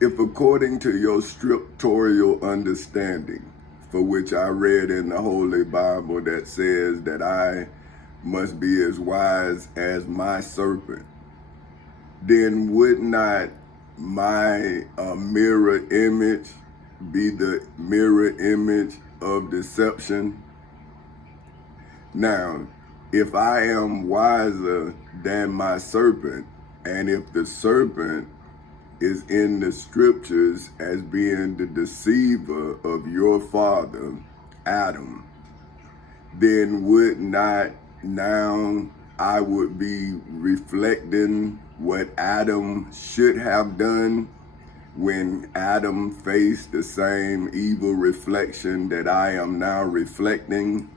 If according to your scriptorial understanding, for which I read in the Holy Bible that says that I must be as wise as my serpent, then would not my mirror image be the mirror image of deception? Now, if I am wiser than my serpent, and if the serpent is in the scriptures as being the deceiver of your father, Adam, then would not now I would be reflecting what Adam should have done when Adam faced the same evil reflection that I am now reflecting?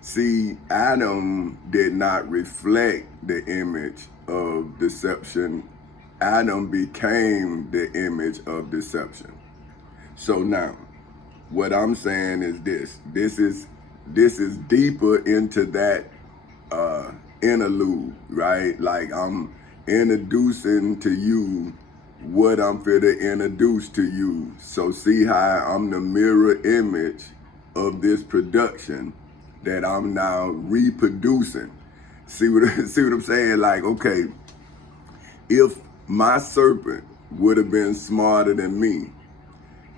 See, Adam did not reflect the image of deception. Adam became the image of deception. So now, what I'm saying is this. This is deeper into that interlude, right? Like I'm introducing to you what I'm finna introduce to you. So see how I'm the mirror image of this production that I'm now reproducing. See what I'm saying? Like, okay, if my serpent would have been smarter than me,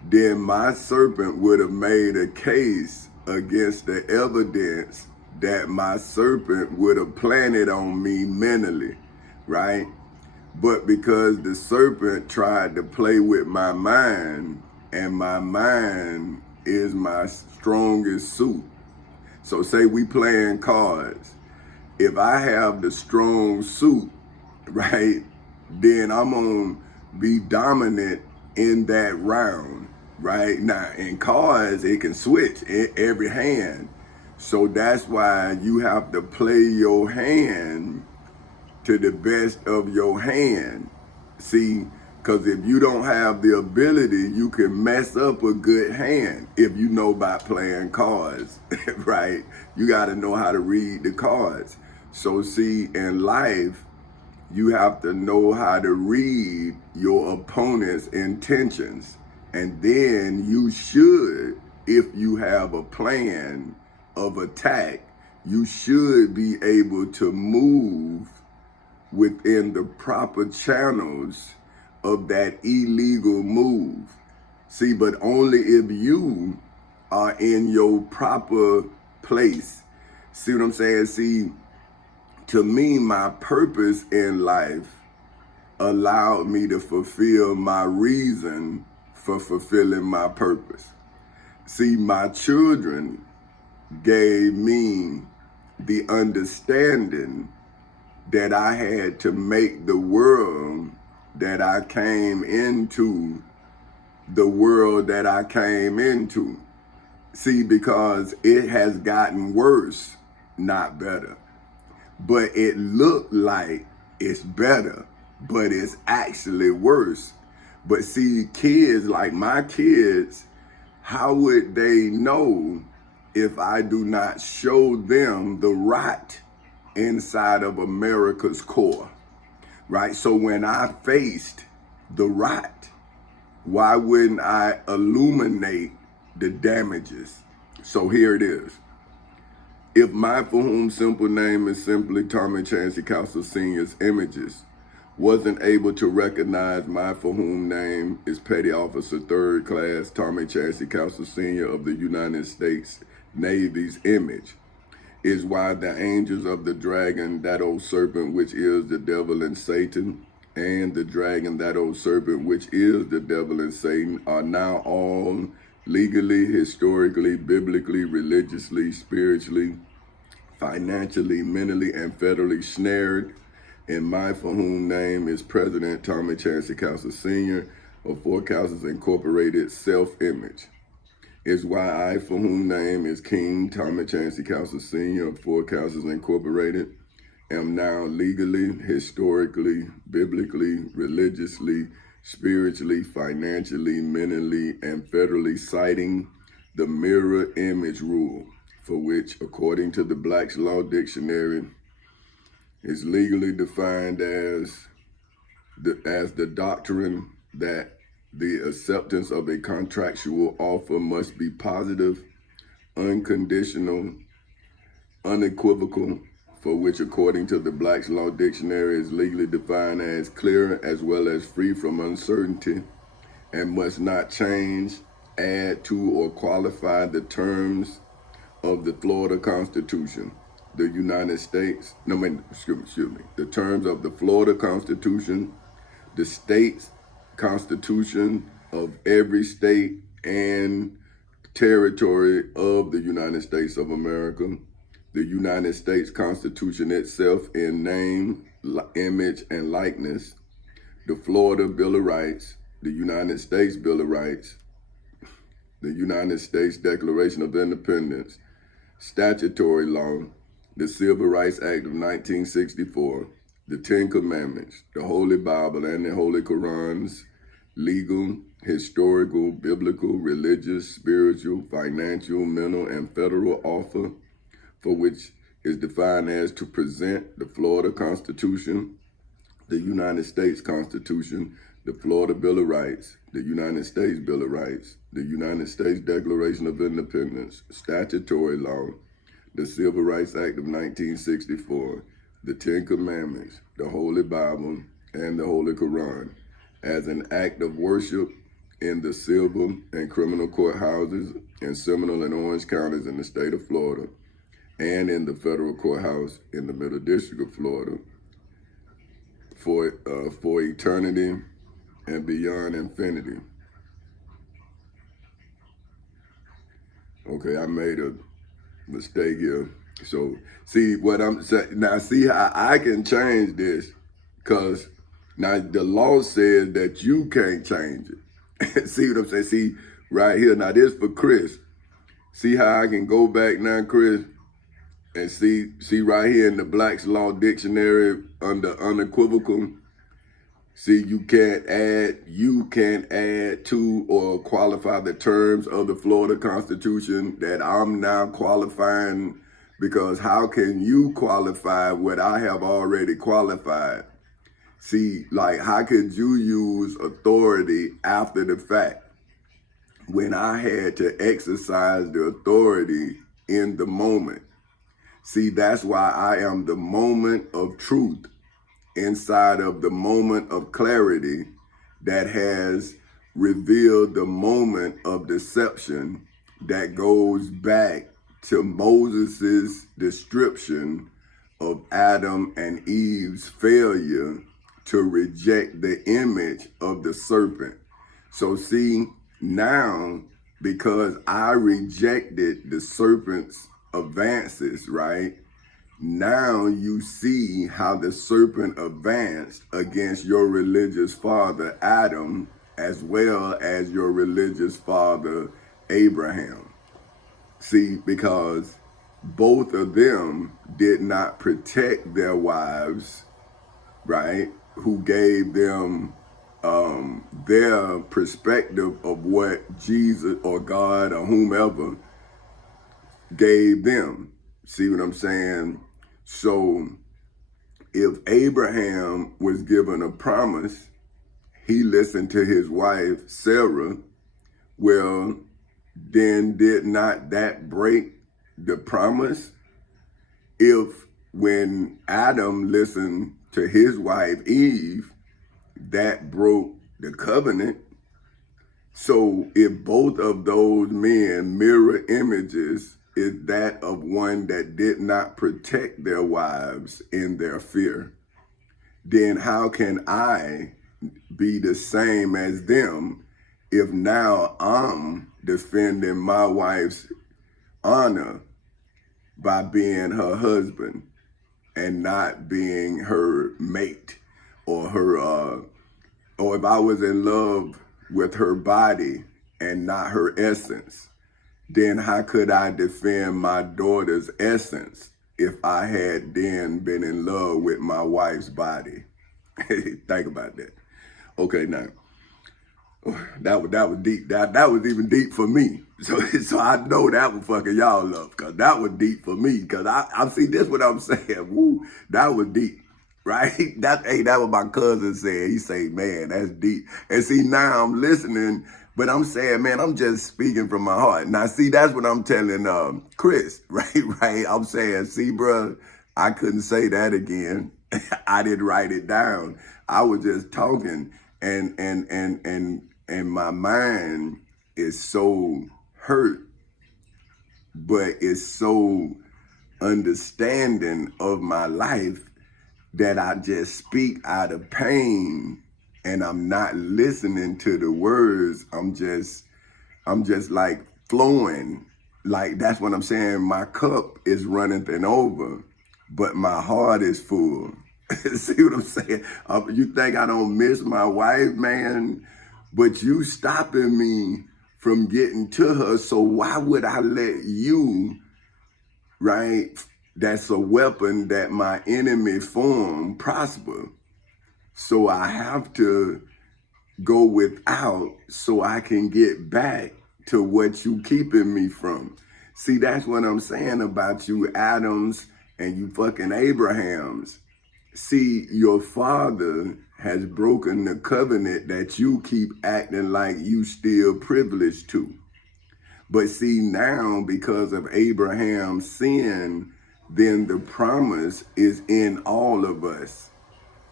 then my serpent would have made a case against the evidence that my serpent would have planted on me mentally, right? But because the serpent tried to play with my mind, and my mind is my strongest suit. So say we playing cards. If I have the strong suit, right, then I'm gonna be dominant in that round, right? Now in cards, it can switch in every hand. So that's why you have to play your hand to the best of your hand. See, because if you don't have the ability, you can mess up a good hand if you know about playing cards, right? You got to know how to read the cards. So see, in life, you have to know how to read your opponent's intentions. And then you should, if you have a plan of attack, you should be able to move within the proper channels of that illegal move. See, but only if you are in your proper place. See what I'm saying? See, to me, my purpose in life allowed me to fulfill my reason for fulfilling my purpose. See, my children gave me the understanding that I had to make the world that I came into the world that I came into. See, because it has gotten worse, not better. But it looked like it's better, but it's actually worse. But see, kids like my kids, how would they know if I do not show them the rot inside of America's core, right? So when I faced the rot, why wouldn't I illuminate the damages? So here it is. If my for whom simple name is simply Tommy Chancey Castle Sr.'s images wasn't able to recognize my for whom name is Petty Officer 3rd Class Tommy Chancey Castle Sr. of the United States Navy's image, is why the angels of the dragon, that old serpent, which is the devil and Satan, and the dragon, that old serpent, which is the devil and Satan, are now all legally, historically, biblically, religiously, spiritually, financially, mentally, and federally snared in my for whom name is President Tommy Chancey Castle Sr. of Four Castles Incorporated self-image. Is why I, for whom name is King Tommy Chancey Castle Sr. of Four Castles Incorporated, am now legally, historically, biblically, religiously, spiritually, financially, mentally, and federally citing the mirror image rule, for which, according to the Black's Law Dictionary, is legally defined as the doctrine that The acceptance of a contractual offer must be positive, unconditional, unequivocal, for which according to the Black's Law Dictionary is legally defined as clear as well as free from uncertainty, and must not change, add to, or qualify the terms of the Florida Constitution, the United States, excuse me, the terms of the Florida Constitution, the state's constitution of every state and territory of the United States of America, the United States Constitution itself in name, image, and likeness, the Florida Bill of Rights, the United States Bill of Rights, the United States Declaration of Independence, statutory law, the Civil Rights Act of 1964, the Ten Commandments, the Holy Bible and the Holy Qurans, legal, historical, biblical, religious, spiritual, financial, mental, and federal offer, for which is defined as to present the Florida Constitution, the United States Constitution, the Florida Bill of Rights, the United States Bill of Rights, the United States Declaration of Independence, statutory law, the Civil Rights Act of 1964, the Ten Commandments, the Holy Bible, and the Holy Quran, as an act of worship in the civil and criminal courthouses in Seminole and Orange counties in the state of Florida, and in the federal courthouse in the Middle District of Florida, for eternity and beyond infinity. Okay, I made a mistake here. So see what I'm saying now. See how I can change this, because now the law says that you can't change it. See what I'm saying? See right here. Now this for Chris. See how I can go back now, Chris, and see right here in the Black's Law Dictionary under unequivocal. See, you can't add to or qualify the terms of the Florida Constitution that I'm now qualifying, because how can you qualify what I have already qualified? See, like, how could you use authority after the fact when I had to exercise the authority in the moment? See, that's why I am the moment of truth inside of the moment of clarity that has revealed the moment of deception that goes back to Moses's description of Adam and Eve's failure to reject the image of the serpent. So see, now, because I rejected the serpent's advances, right? Now you see how the serpent advanced against your religious father, Adam, as well as your religious father, Abraham. See, because both of them did not protect their wives, right? Who gave them their perspective of what Jesus or God or whomever gave them. See what I'm saying? So if Abraham was given a promise, he listened to his wife, Sarah. Well, then did not that break the promise? If when Adam listened to his wife, Eve, that broke the covenant. So if both of those men mirror images is that of one that did not protect their wives in their fear, then how can I be the same as them if now I'm defending my wife's honor by being her husband and not being her mate or her, or if I was in love with her body and not her essence? Then how could I defend my daughter's essence if I had then been in love with my wife's body? Think about that. Okay, now, that was deep. That was even deep for me. So I know that was fucking y'all up, because that was deep for me. Because I see this what I'm saying. Woo, that was deep, right? That what my cousin said. He say, man, that's deep. And see, now I'm listening, but I'm saying, man, I'm just speaking from my heart. Now, see, that's what I'm telling Chris, right? Right? I'm saying, see, bro, I couldn't say that again. I didn't write it down. I was just talking, and my mind is so hurt, but it's so understanding of my life that I just speak out of pain, and I'm not listening to the words. I'm just like flowing. Like, that's what I'm saying. My cup is running over, but my heart is full. See what I'm saying? You think I don't miss my wife, man? But you stopping me from getting to her. So why would I let you, right? That's a weapon that my enemy formed prosper. So I have to go without so I can get back to what you keeping me from. See, that's what I'm saying about you Adams and you fucking Abrahams. See, your father has broken the covenant that you keep acting like you still privileged to. But see, now because of Abraham's sin, then the promise is in all of us.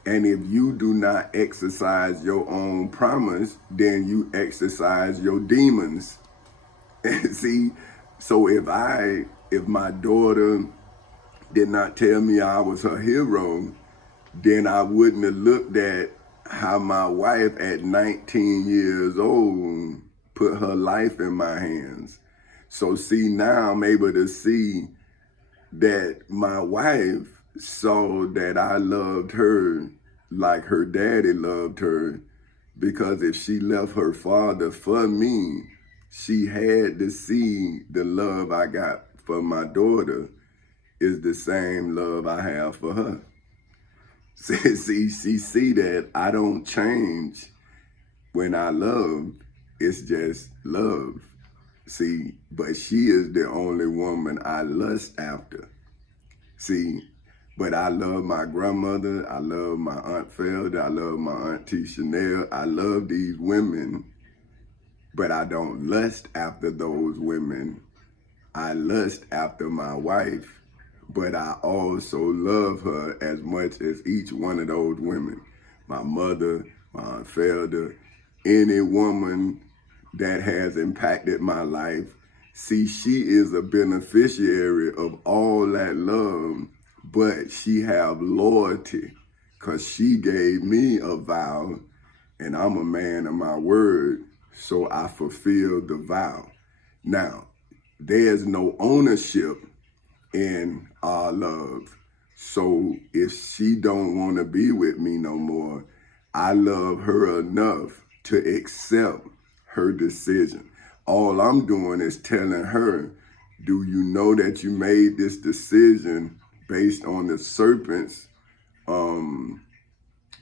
And if you do not exercise your own promise, then you exercise your demons. See, so if my daughter did not tell me I was her hero, then I wouldn't have looked at how my wife at 19 years old put her life in my hands. So see, now I'm able to see that my wife saw that I loved her like her daddy loved her, because if she left her father for me, she had to see the love I got for my daughter is the same love I have for her. See, she see that I don't change when I love. It's just love. See, but she is the only woman I lust after. See, but I love my grandmother. I love my Aunt Felda. I love my Auntie Chanel. I love these women, but I don't lust after those women. I lust after my wife, but I also love her as much as each one of those women. My mother, my Aunt Felda, any woman that has impacted my life. See, she is a beneficiary of all that love, but she have loyalty because she gave me a vow, and I'm a man of my word, so I fulfilled the vow. Now, there's no ownership in our love. So if she don't want to be with me no more, I love her enough to accept her decision. All I'm doing is telling her, do you know that you made this decision based on the serpent's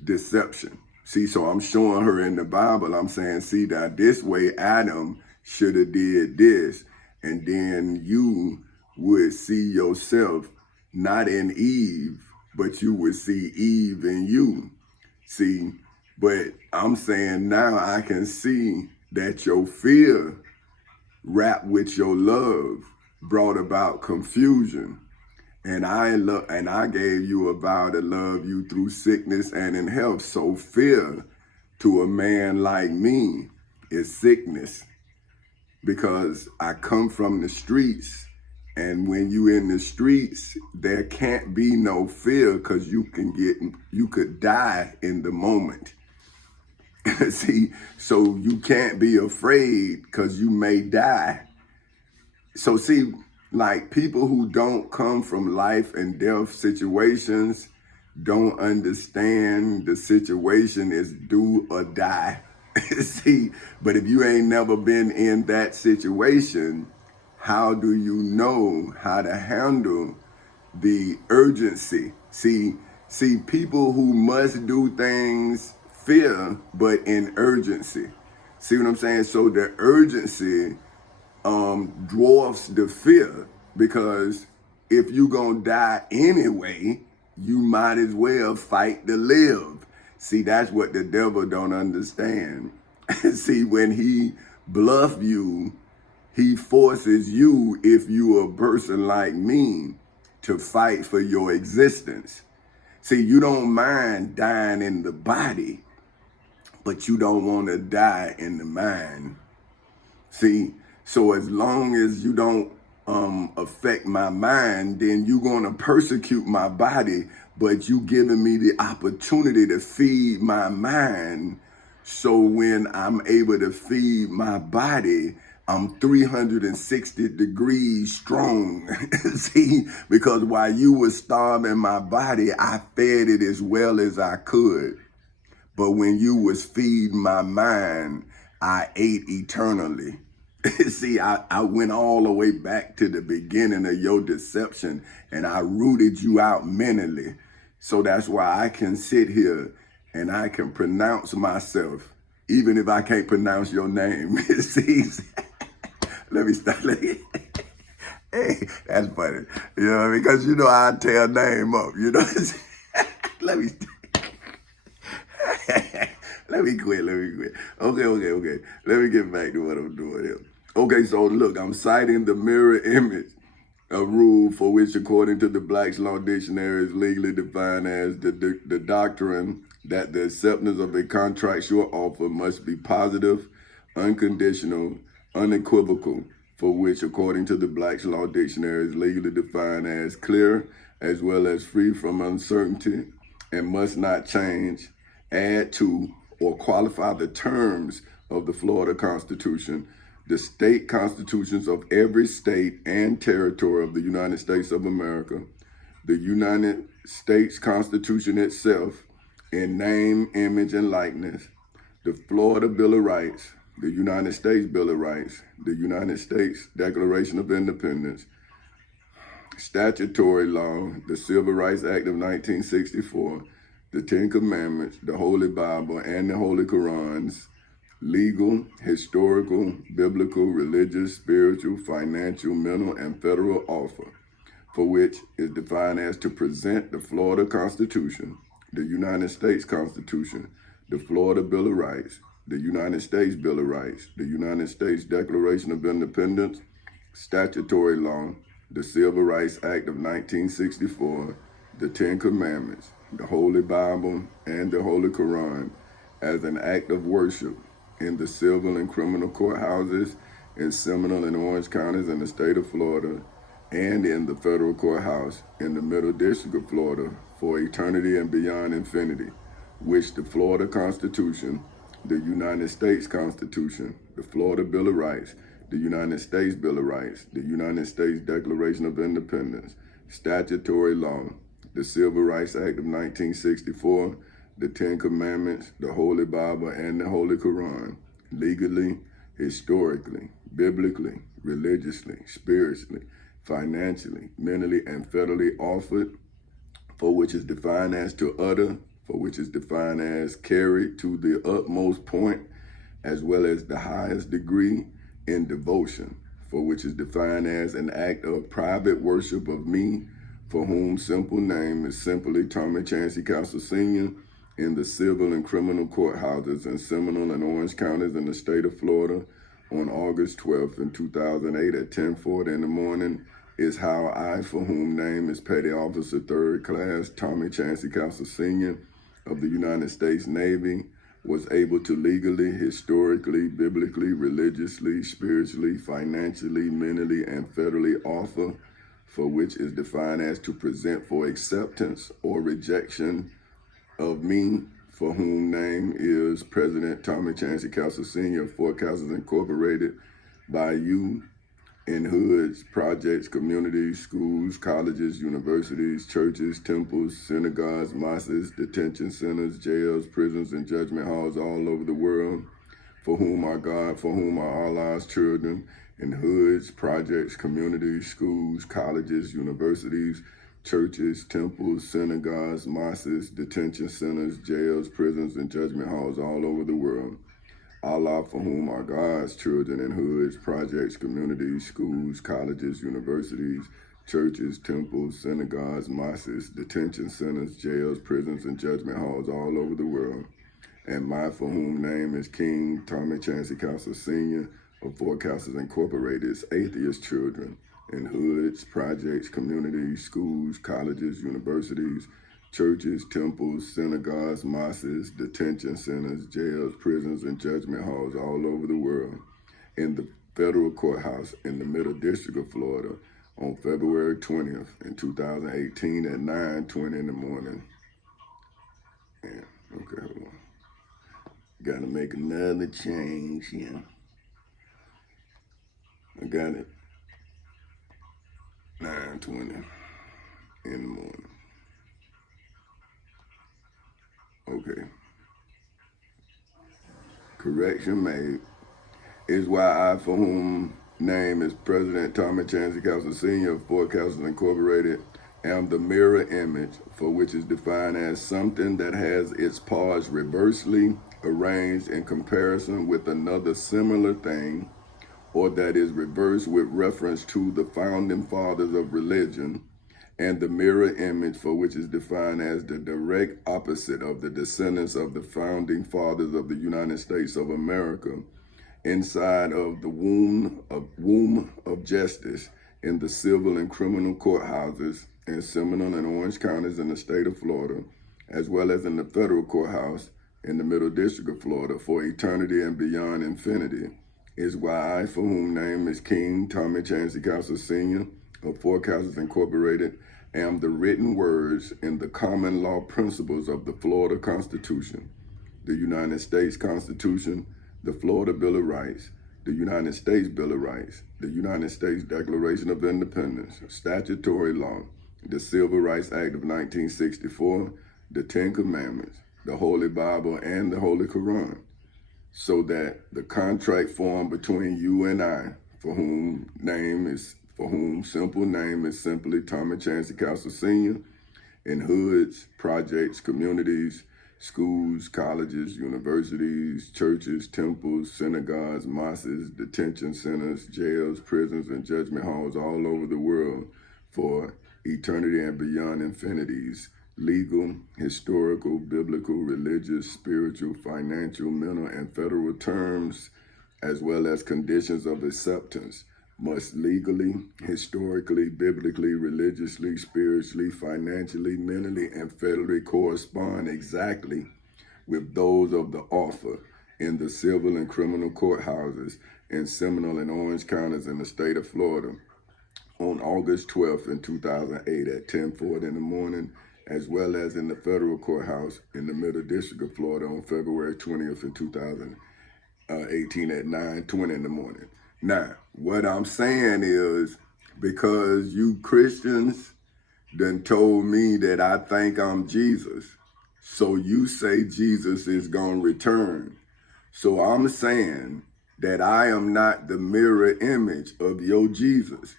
deception? See, so I'm showing her in the Bible, I'm saying, see, that this way Adam should have did this, and then you would see yourself not in Eve, but you would see Eve in you. See, but I'm saying now I can see that your fear wrapped with your love brought about confusion. And I gave you a vow to love you through sickness and in health. So fear to a man like me is sickness, because I come from the streets. And when you in the streets, there can't be no fear, because you could die in the moment. See, so you can't be afraid because you may die. So see, like people who don't come from life and death situations don't understand the situation is do or die. See, but if you ain't never been in that situation, how do you know how to handle the urgency? See, people who must do things fear, but in urgency. See what I'm saying? So the urgency dwarfs the fear, because if you gonna die anyway, you might as well fight to live. See, that's what the devil don't understand. See, when he bluff you, he forces you, if you a person like me, to fight for your existence. See, you don't mind dying in the body, but you don't want to die in the mind. See, so as long as you don't affect my mind, then you're going to persecute my body, but you giving me the opportunity to feed my mind. So when I'm able to feed my body, I'm 360 degrees strong. See, because while you were starving my body, I fed it as well as I could. But when you was feeding my mind, I ate eternally. See, I went all the way back to the beginning of your deception, and I rooted you out mentally. So that's why I can sit here and I can pronounce myself, even if I can't pronounce your name. See, let me start. Hey, that's funny. You know what I mean? Because you know I tear name up. You know. Let me. Let me quit. Okay. Let me get back to what I'm doing here. Okay, so look, I'm citing the mirror image, a rule for which, according to the Black's Law Dictionary, is legally defined as the doctrine that the acceptance of a contractual offer must be positive, unconditional, unequivocal, for which, according to the Black's Law Dictionary, is legally defined as clear, as well as free from uncertainty, and must not change, add to, or qualify the terms of the Florida Constitution, the state constitutions of every state and territory of the United States of America, the United States Constitution itself in name, image, and likeness, the Florida Bill of Rights, the United States Bill of Rights, the United States Declaration of Independence, statutory law, the Civil Rights Act of 1964, the Ten Commandments, the Holy Bible, and the Holy Qurans, legal, historical, biblical, religious, spiritual, financial, mental, and federal offer, for which is defined as to present the Florida Constitution, the United States Constitution, the Florida Bill of Rights, the United States Bill of Rights, the United States Declaration of Independence, statutory law, the Civil Rights Act of 1964, the Ten Commandments, the Holy Bible, and the Holy Quran as an act of worship in the civil and criminal courthouses in Seminole and Orange counties in the state of Florida, and in the federal courthouse in the Middle District of Florida for eternity and beyond infinity, which the Florida Constitution, the United States Constitution, the Florida Bill of Rights, the United States Bill of Rights, the United States Declaration of Independence, statutory law, the Civil Rights Act of 1964, the Ten Commandments, the Holy Bible, and the Holy Quran, legally, historically, biblically, religiously, spiritually, financially, mentally, and federally offered, for which is defined as to utter, for which is defined as carried to the utmost point, as well as the highest degree in devotion, for which is defined as an act of private worship of me, for whom simple name is simply Tommy Chancey Castle Sr., in the civil and criminal courthouses in Seminole and Orange counties in the state of Florida on August 12th in 2008 at 10:40 in the morning, is how I, for whom name is Petty Officer 3rd Class Tommy Chancey Castle Sr. of the United States Navy, was able to legally, historically, biblically, religiously, spiritually, financially, mentally, and federally offer, for which is defined as to present for acceptance or rejection of me, for whom name is President Tommy Chancey Castle Sr. of Fort Castles Incorporated, by you in hoods, projects, communities, schools, colleges, universities, churches, temples, synagogues, mosques, detention centers, jails, prisons, and judgment halls all over the world, for whom are God, for whom are Allah's children, in hoods, projects, communities, schools, colleges, universities, churches, temples, synagogues, mosques, detention centers, jails, prisons, and judgment halls all over the world. Allah, for whom are God's children in hoods, projects, communities, schools, colleges, universities, churches, temples, synagogues, mosques, detention centers, jails, prisons, and judgment halls all over the world. And my for whom name is King Tommy Chancey Castle Sr. of Four Castles Incorporated's atheist children in hoods, projects, communities, schools, colleges, universities, churches, temples, synagogues, mosques, detention centers, jails, prisons, and judgment halls all over the world. In the federal courthouse in the Middle District of Florida on February 20th in 2018 at 9:20 in the morning. Yeah, okay, hold on. Gotta make another change here. I got it. 9:20 in the morning. Okay. Correction made. Is why I, for whom name is President Tommy Chancey Castle Sr. of Four Castles Incorporated, am the mirror image, for which is defined as something that has its parts reversely arranged in comparison with another similar thing, or that is reversed with reference to the founding fathers of religion, and the mirror image, for which is defined as the direct opposite of the descendants of the founding fathers of the United States of America, inside of the womb of justice in the civil and criminal courthouses in Seminole and Orange counties in the state of Florida, as well as in the federal courthouse in the Middle District of Florida for eternity and beyond infinity, is why I, for whom name is King Tommy Chancey Castle Sr. of Four Castles Incorporated, am the written words in the common law principles of the Florida Constitution, the United States Constitution, the Florida Bill of Rights, the United States Bill of Rights, the United States Declaration of Independence, statutory law, the Civil Rights Act of 1964, the Ten Commandments, the Holy Bible, and the Holy Quran, so that the contract formed between you and I, for whom simple name is simply Tommy Chancey Castle Sr., in hoods, projects, communities, schools, colleges, universities, churches, temples, synagogues, mosques, detention centers, jails, prisons, and judgment halls all over the world for eternity and beyond infinities, legal, historical, biblical, religious, spiritual, financial, mental, and federal terms, as well as conditions of acceptance, must legally, historically, biblically, religiously, spiritually, financially, mentally, and federally correspond exactly with those of the offer in the civil and criminal courthouses in Seminole and Orange counties in the state of Florida on August 12th in 2008 at 10:40 in the morning, as well as in the federal courthouse in the Middle District of Florida on February 20th in 2018 at 9:20 in the morning. Now, what I'm saying is, because you Christians done told me that I think I'm Jesus, so you say Jesus is going to return. So I'm saying that I am not the mirror image of your Jesus.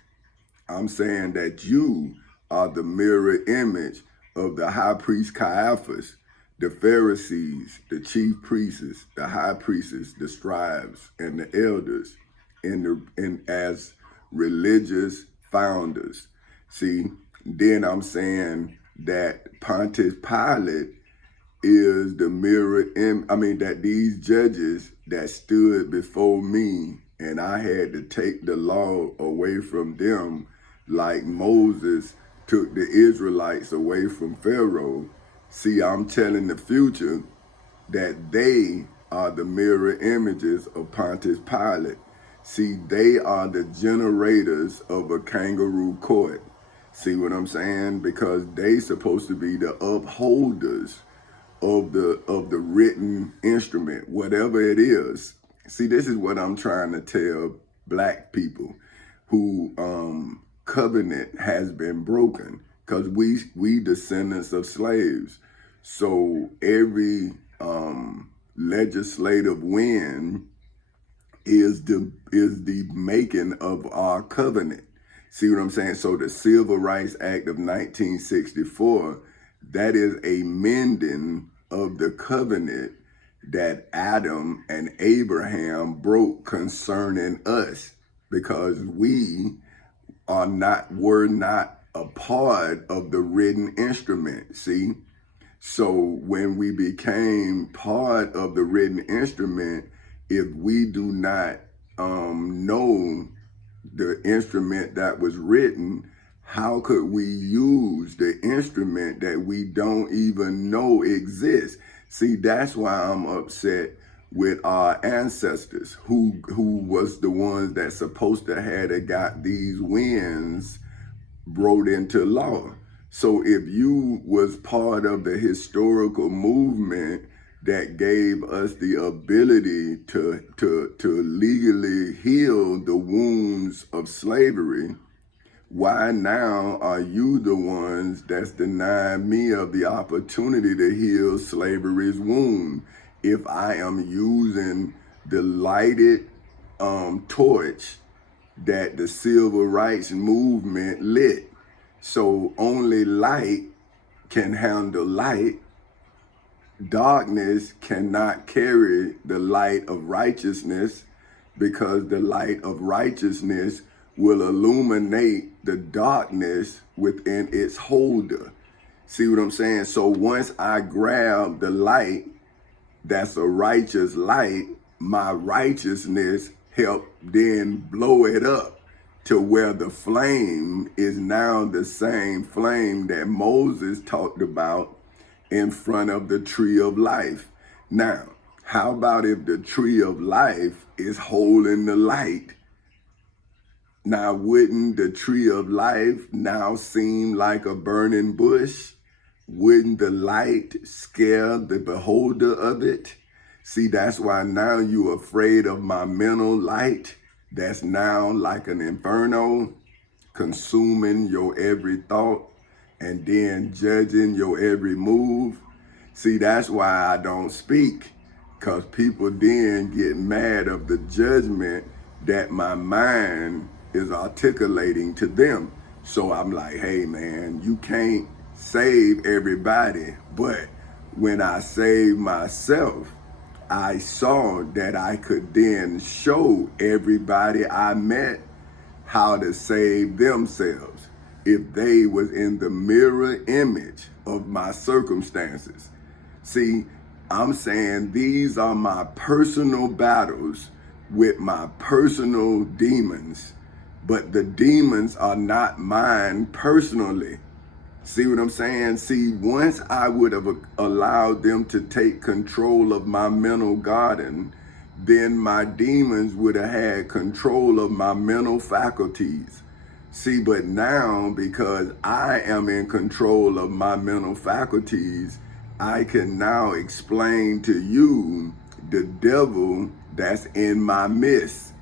I'm saying that you are the mirror image of the high priest Caiaphas, the Pharisees, the chief priests, the high priests, the scribes, and the elders, as religious founders. See, then I'm saying that Pontius Pilate is the mirror that these judges that stood before me and I had to take the law away from them like Moses took the Israelites away from Pharaoh. See, I'm telling the future that they are the mirror images of Pontius Pilate. See, they are the generators of a kangaroo court. See what I'm saying? Because they supposed to be the upholders of the written instrument, whatever it is. See, this is what I'm trying to tell black people who covenant has been broken, because we descendants of slaves. So every legislative win is the making of our covenant. See what I'm saying? So the Civil Rights Act of 1964, that is a mending of the covenant that Adam and Abraham broke concerning us, because we were not a part of the written instrument. See? So when we became part of the written instrument, if we do not know the instrument that was written, how could we use the instrument that we don't even know exists? See, that's why I'm upset with our ancestors, who was the ones that supposed to had got these winds wrote into law. So if you was part of the historical movement that gave us the ability to legally heal the wounds of slavery, why now are you the ones that's denying me of the opportunity to heal slavery's wound? If I am using the lighted torch that the civil rights movement lit. So only light can handle light. Darkness cannot carry the light of righteousness, because the light of righteousness will illuminate the darkness within its holder. See what I'm saying? So once I grab the light that's a righteous light, my righteousness help then blow it up to where the flame is now the same flame that Moses talked about in front of the tree of life. Now, how about if the tree of life is holding the light? Now, wouldn't the tree of life now seem like a burning bush? Wouldn't the light scare the beholder of it? See, that's why now you're afraid of my mental light that's now like an inferno, consuming your every thought and then judging your every move. See, that's why I don't speak, because people then get mad of the judgment that my mind is articulating to them. So I'm like, hey man, you can't save everybody. But when I saved myself, I saw that I could then show everybody I met how to save themselves if they was in the mirror image of my circumstances. See, I'm saying these are my personal battles with my personal demons, but the demons are not mine personally. See what I'm saying? See, once I would have allowed them to take control of my mental garden, then my demons would have had control of my mental faculties. See, but now, because I am in control of my mental faculties, I can now explain to you the devil that's in my midst.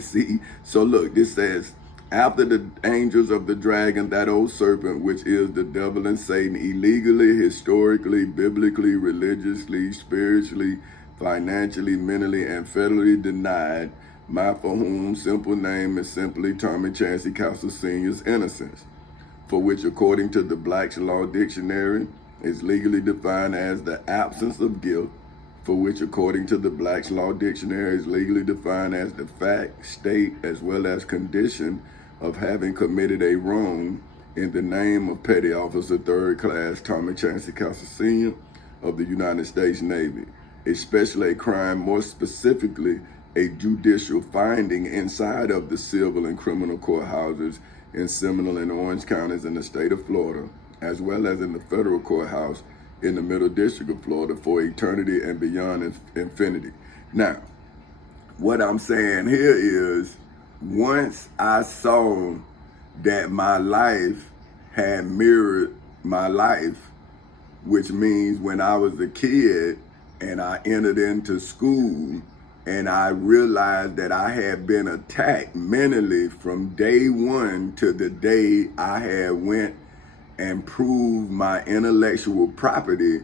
See, so look, this says, after the angels of the dragon, that old serpent, which is the devil and Satan, illegally, historically, biblically, religiously, spiritually, financially, mentally, and federally denied my for whom simple name is simply Tommy Chancey Castle Sr.'s innocence, for which, according to the Black's Law Dictionary, is legally defined as the absence of guilt, for which, according to the Black's Law Dictionary, is legally defined as the fact, state, as well as condition of having committed a wrong in the name of Petty Officer 3rd Class Tommy Chancey Castle Sr. of the United States Navy, especially a crime, more specifically, a judicial finding inside of the civil and criminal courthouses in Seminole and Orange counties in the state of Florida, as well as in the federal courthouse in the Middle District of Florida for eternity and beyond infinity. Now, what I'm saying here is, once I saw that my life had mirrored my life, which means when I was a kid and I entered into school and I realized that I had been attacked mentally from day one to the day I had went and proved my intellectual property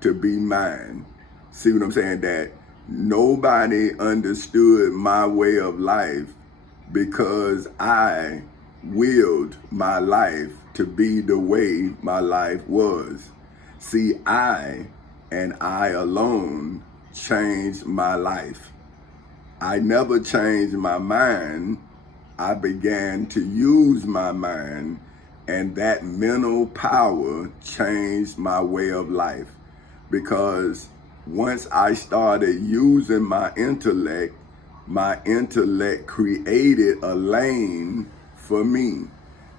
to be mine. See what I'm saying? That nobody understood my way of life because I willed my life to be the way my life was. See, I and I alone changed my life. I never changed my mind. I began to use my mind, and that mental power changed my way of life. Because once I started using my intellect created a lane for me.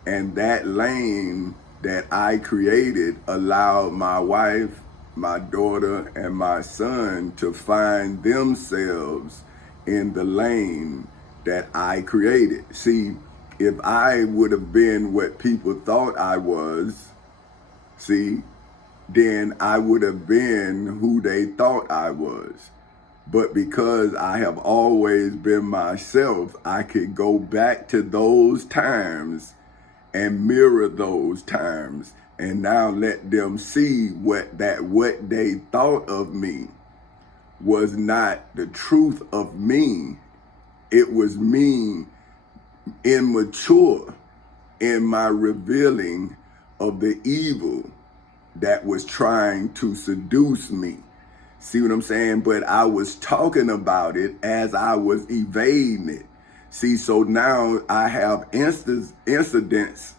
And that lane that I created allowed my wife, my daughter, and my son to find themselves in the lane that I created. See, if I would have been what people thought I was, see, then I would have been who they thought I was. But because I have always been myself, I could go back to those times and mirror those times, and now let them see what they thought of me was not the truth of me. It was me immature in my revealing of the evil that was trying to seduce me. See what I'm saying? But I was talking about it as I was evading it. See, so now I have incidents,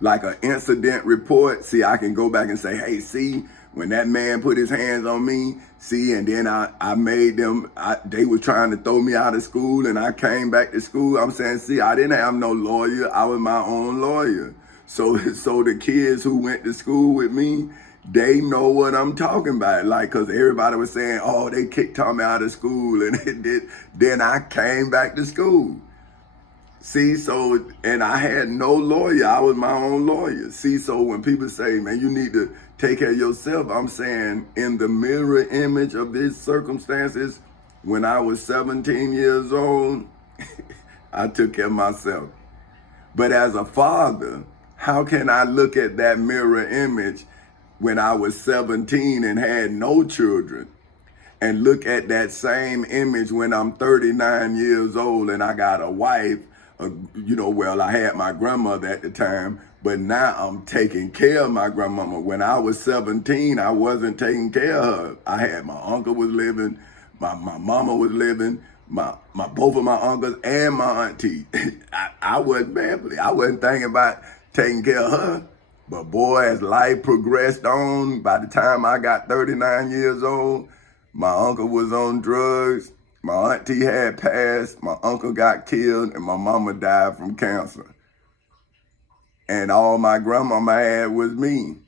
like an incident report. See, I can go back and say, hey, see, when that man put his hands on me, see, and then I made them, they were trying to throw me out of school, and I came back to school. I'm saying, see, I didn't have no lawyer. I was my own lawyer. So the kids who went to school with me, they know what I'm talking about. Like, because everybody was saying, oh, they kicked Tommy out of school, and it did. Then I came back to school. See, so, and I had no lawyer. I was my own lawyer. See, so when people say, man, you need to take care of yourself, I'm saying in the mirror image of these circumstances, when I was 17 years old, I took care of myself. But as a father, how can I look at that mirror image when I was 17 and had no children, and look at that same image when I'm 39 years old and I got a wife? Well, I had my grandmother at the time, but now I'm taking care of my grandmama. When I was 17, I wasn't taking care of her. I had my uncle was living, my mama was living, my both of my uncles and my auntie. I wasn't family. I wasn't thinking about taking care of her. But boy, as life progressed on, by the time I got 39 years old, my uncle was on drugs. My auntie had passed, my uncle got killed, and my mama died from cancer. And all my grandmama had was me.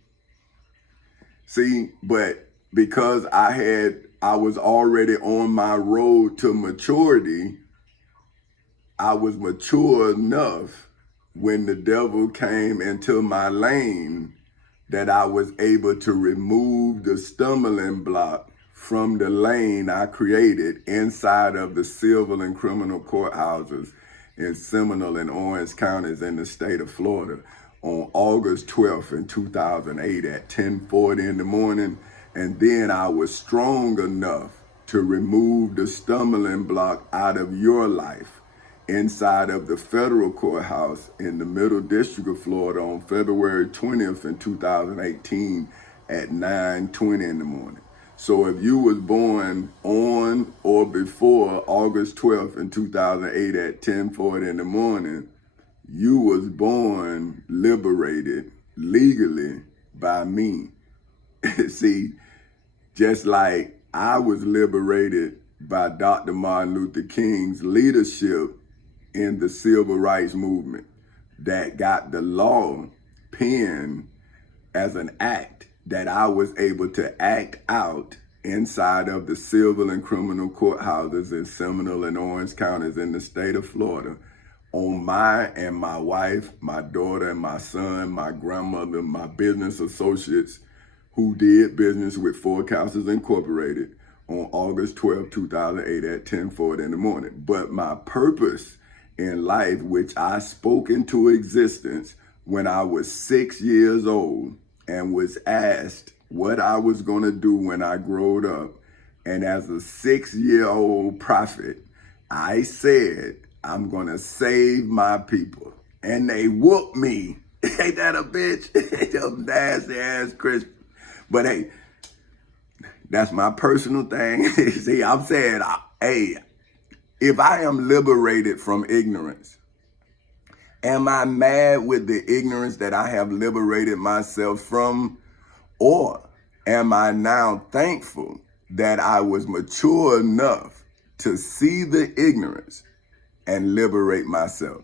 See, but because I was already on my road to maturity, I was mature enough when the devil came into my lane that I was able to remove the stumbling block from the lane I created inside of the civil and criminal courthouses in Seminole and Orange counties in the state of Florida on August 12th in 2008 at 10:40 in the morning. And then I was strong enough to remove the stumbling block out of your life inside of the federal courthouse in the Middle District of Florida on February 20th in 2018 at 9:20 in the morning. So if you was born on or before August 12th in 2008 at 10:40 in the morning, you was born liberated legally by me. See, just like I was liberated by Dr. Martin Luther King's leadership in the civil rights movement that got the law penned as an act that I was able to act out inside of the civil and criminal courthouses in Seminole and Orange counties in the state of Florida on my and my wife, my daughter and my son, my grandmother, my business associates who did business with Forecasters Incorporated on August 12, 2008 at 10:40 in the morning. But my purpose in life, which I spoke into existence when I was 6 years old and was asked what I was going to do when I growed up. And as a 6-year-old prophet, I said, I'm going to save my people. And they whooped me. Ain't that a bitch? Them nasty ass Christians. But hey, that's my personal thing. See, I'm saying, hey, if I am liberated from ignorance, Am I mad with the ignorance that I have liberated myself from? Or am I now thankful that I was mature enough to see the ignorance and liberate myself?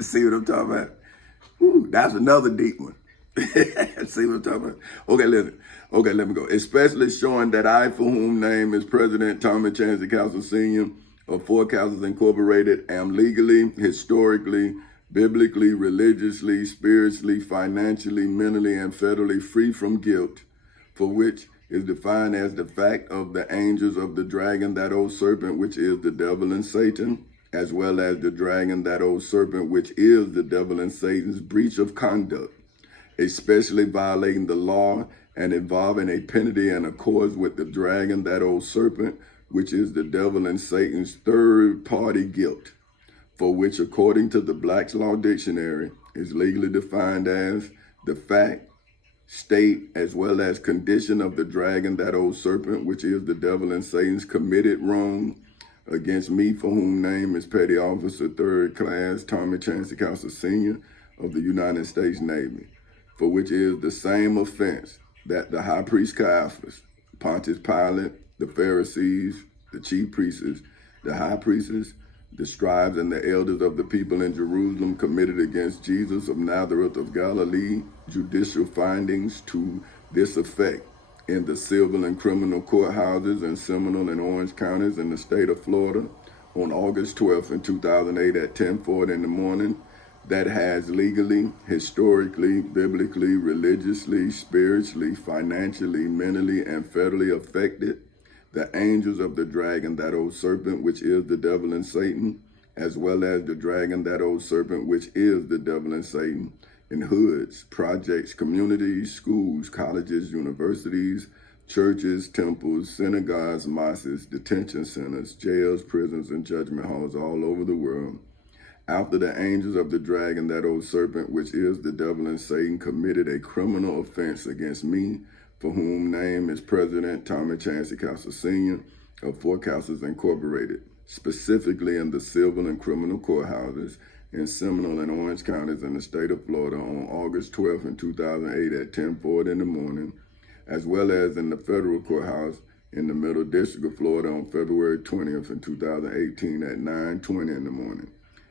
See what I'm talking about? Ooh, that's another deep one. See what I'm talking about? Okay, listen. Okay, let me go. Especially showing that I, for whom name is President Thomas Chancy Castle Sr. of Four Castles Incorporated, am legally, historically, biblically, religiously, spiritually, financially, mentally, and federally free from guilt, for which is defined as the fact of the angels of the dragon, that old serpent, which is the devil and Satan, as well as the dragon, that old serpent, which is the devil and Satan's breach of conduct, especially violating the law and involving a penalty in accords with the dragon, that old serpent, which is the devil and Satan's third-party guilt, for which, according to the Black's Law Dictionary, is legally defined as the fact, state, as well as condition of the dragon, that old serpent, which is the devil and Satan's committed wrong against me, for whom name is Petty Officer Third Class Tommy Chancy Castle Sr. of the United States Navy, for which is the same offense that the high priest Caiaphas, Pontius Pilate, the Pharisees, the chief priests, the high priests, the scribes, and the elders of the people in Jerusalem committed against Jesus of Nazareth of Galilee, judicial findings to this effect in the civil and criminal courthouses in Seminole and Orange counties in the state of Florida on August 12th in 2008 at 10:40 in the morning, that has legally, historically, biblically, religiously, spiritually, financially, mentally, and federally affected the angels of the dragon, that old serpent, which is the devil and Satan, as well as the dragon, that old serpent, which is the devil and Satan, in hoods, projects, communities, schools, colleges, universities, churches, temples, synagogues, mosques, detention centers, jails, prisons, and judgment halls all over the world. After the angels of the dragon, that old serpent, which is the devil and Satan, committed a criminal offense against me, for whom name is President Thomas Chancy Castle Sr. of Four Castles Incorporated, specifically in the civil and criminal courthouses in Seminole and Orange counties in the state of Florida on August 12th in 2008 at 10:40 in the morning, as well as in the federal courthouse in the Middle District of Florida on February 20th in 2018 at 9:20 in the morning,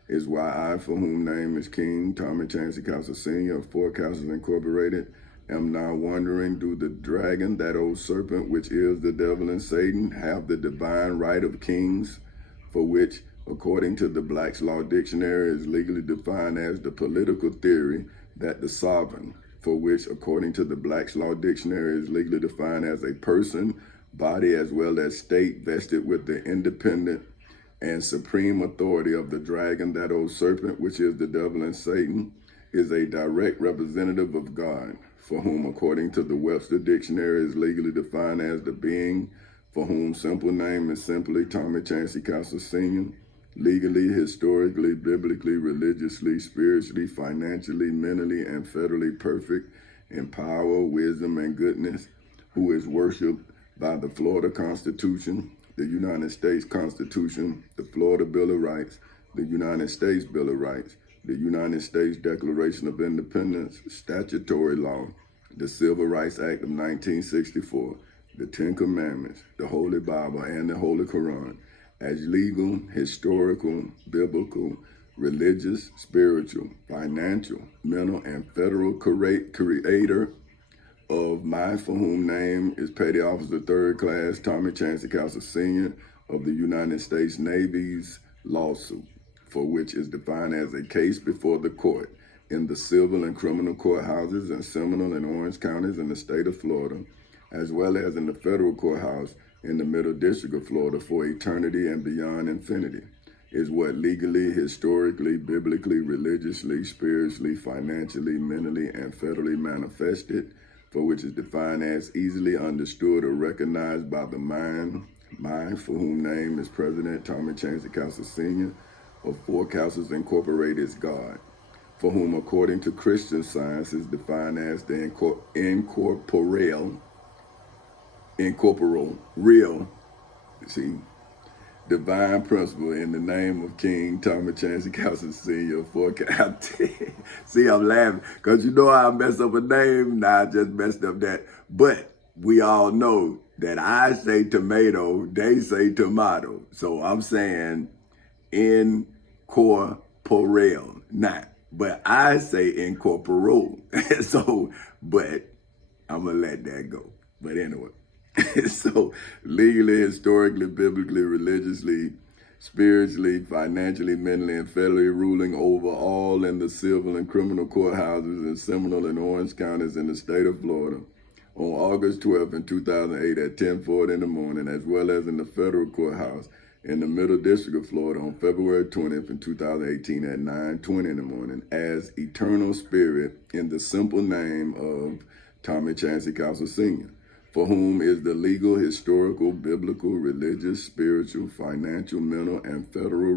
is why I, for whom name is King Thomas Chancy Castle Sr. of Four Castles Incorporated, am now wondering, do the dragon, that old serpent, which is the devil and Satan, have the divine right of kings, for which, according to the Black's Law Dictionary, is legally defined as the political theory that the sovereign, for which, according to the Black's Law Dictionary, is legally defined as a person, body, as well as state vested with the independent and supreme authority of the dragon, that old serpent, which is the devil and Satan, is a direct representative of God, for whom, according to the Webster Dictionary, is legally defined as the being for whom simple name is simply Tommy Chancy Castle Sr., legally, historically, biblically, religiously, spiritually, financially, mentally, and federally perfect in power, wisdom, and goodness, who is worshiped by the Florida Constitution, the United States Constitution, the Florida Bill of Rights, the United States Bill of Rights, the United States Declaration of Independence, statutory law, the Civil Rights Act of 1964, the Ten Commandments, the Holy Bible, and the Holy Quran, as legal, historical, biblical, religious, spiritual, financial, mental, and federal creator of my, for whom name is Petty Officer Third Class Tommy Chancy Castle Sr. of the United States Navy's lawsuit, for which is defined as a case before the court in the civil and criminal courthouses in Seminole and Orange counties in the state of Florida, as well as in the federal courthouse in the Middle District of Florida for eternity and beyond infinity, is what legally, historically, biblically, religiously, spiritually, financially, mentally, and federally manifested, for which is defined as easily understood or recognized by the mind, for whom name is President Tommy Chancy Castle Sr. of Four Castles Incorporated is God, for whom, according to Christian Science, is defined as the incorporeal, real, see, divine principle in the name of King Thomas Chancey Castle Sr. See, I'm laughing because you know how I mess up a name. Nah, I just messed up that. But we all know that I say tomato, they say tomato. So I'm saying incorporeal, not. But I say incorporeal. So, but I'm going to let that go. But anyway. So legally, historically, biblically, religiously, spiritually, financially, mentally, and federally ruling over all in the civil and criminal courthouses in Seminole and Orange counties in the state of Florida on August 12th in 2008 at 10:40 in the morning, as well as in the federal courthouse in the Middle District of Florida on February 20th in 2018 at 9:20 in the morning as Eternal Spirit in the simple name of Tommy Chancey Castle Sr., for whom is the legal, historical, biblical, religious, spiritual, financial, mental, and federal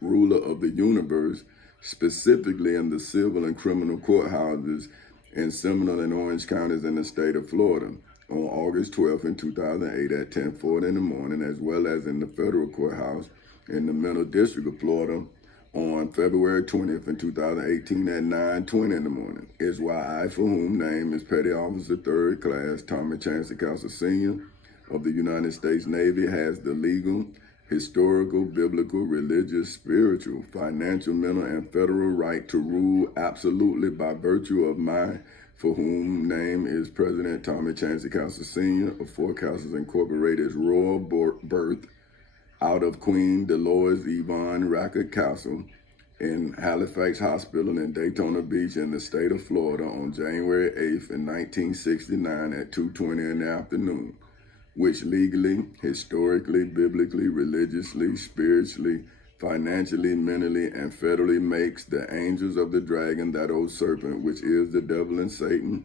ruler of the universe, specifically in the civil and criminal courthouses in Seminole and Orange counties in the state of Florida on August 12th in 2008 at 10:40 in the morning, as well as in the federal courthouse in the Middle District of Florida on February 20th in 2018 at 9:20 in the morning, is why I, for whom name is Petty Officer 3rd Class Tommy Chancey Castle Sr. of the United States Navy, has the legal, historical, biblical, religious, spiritual, financial, mental, and federal right to rule absolutely by virtue of my, for whom name is President Tommy Chancey Castle Sr. of Four Castles Incorporated's royal birth out of Queen Dolores Yvonne Rackett Castle in Halifax Hospital in Daytona Beach in the state of Florida on January 8th in 1969 at 2:20 in the afternoon, which legally, historically, biblically, religiously, spiritually, financially, mentally, and federally makes the angels of the dragon, that old serpent, which is the devil and Satan,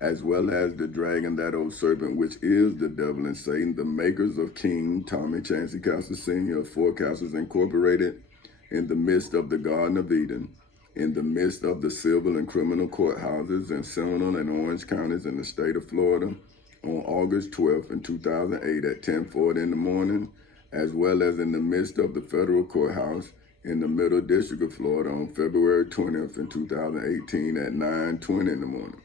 as well as the dragon, that old serpent, which is the devil and Satan, the makers of King Tommy Chancey Castle Sr. of Four Castles Incorporated, in the midst of the Garden of Eden, in the midst of the civil and criminal courthouses in Seminole and Orange counties in the state of Florida on August 12th in 2008 at 10:40 in the morning, as well as in the midst of the federal courthouse in the Middle District of Florida on February 20th in 2018 at 9:20 in the morning.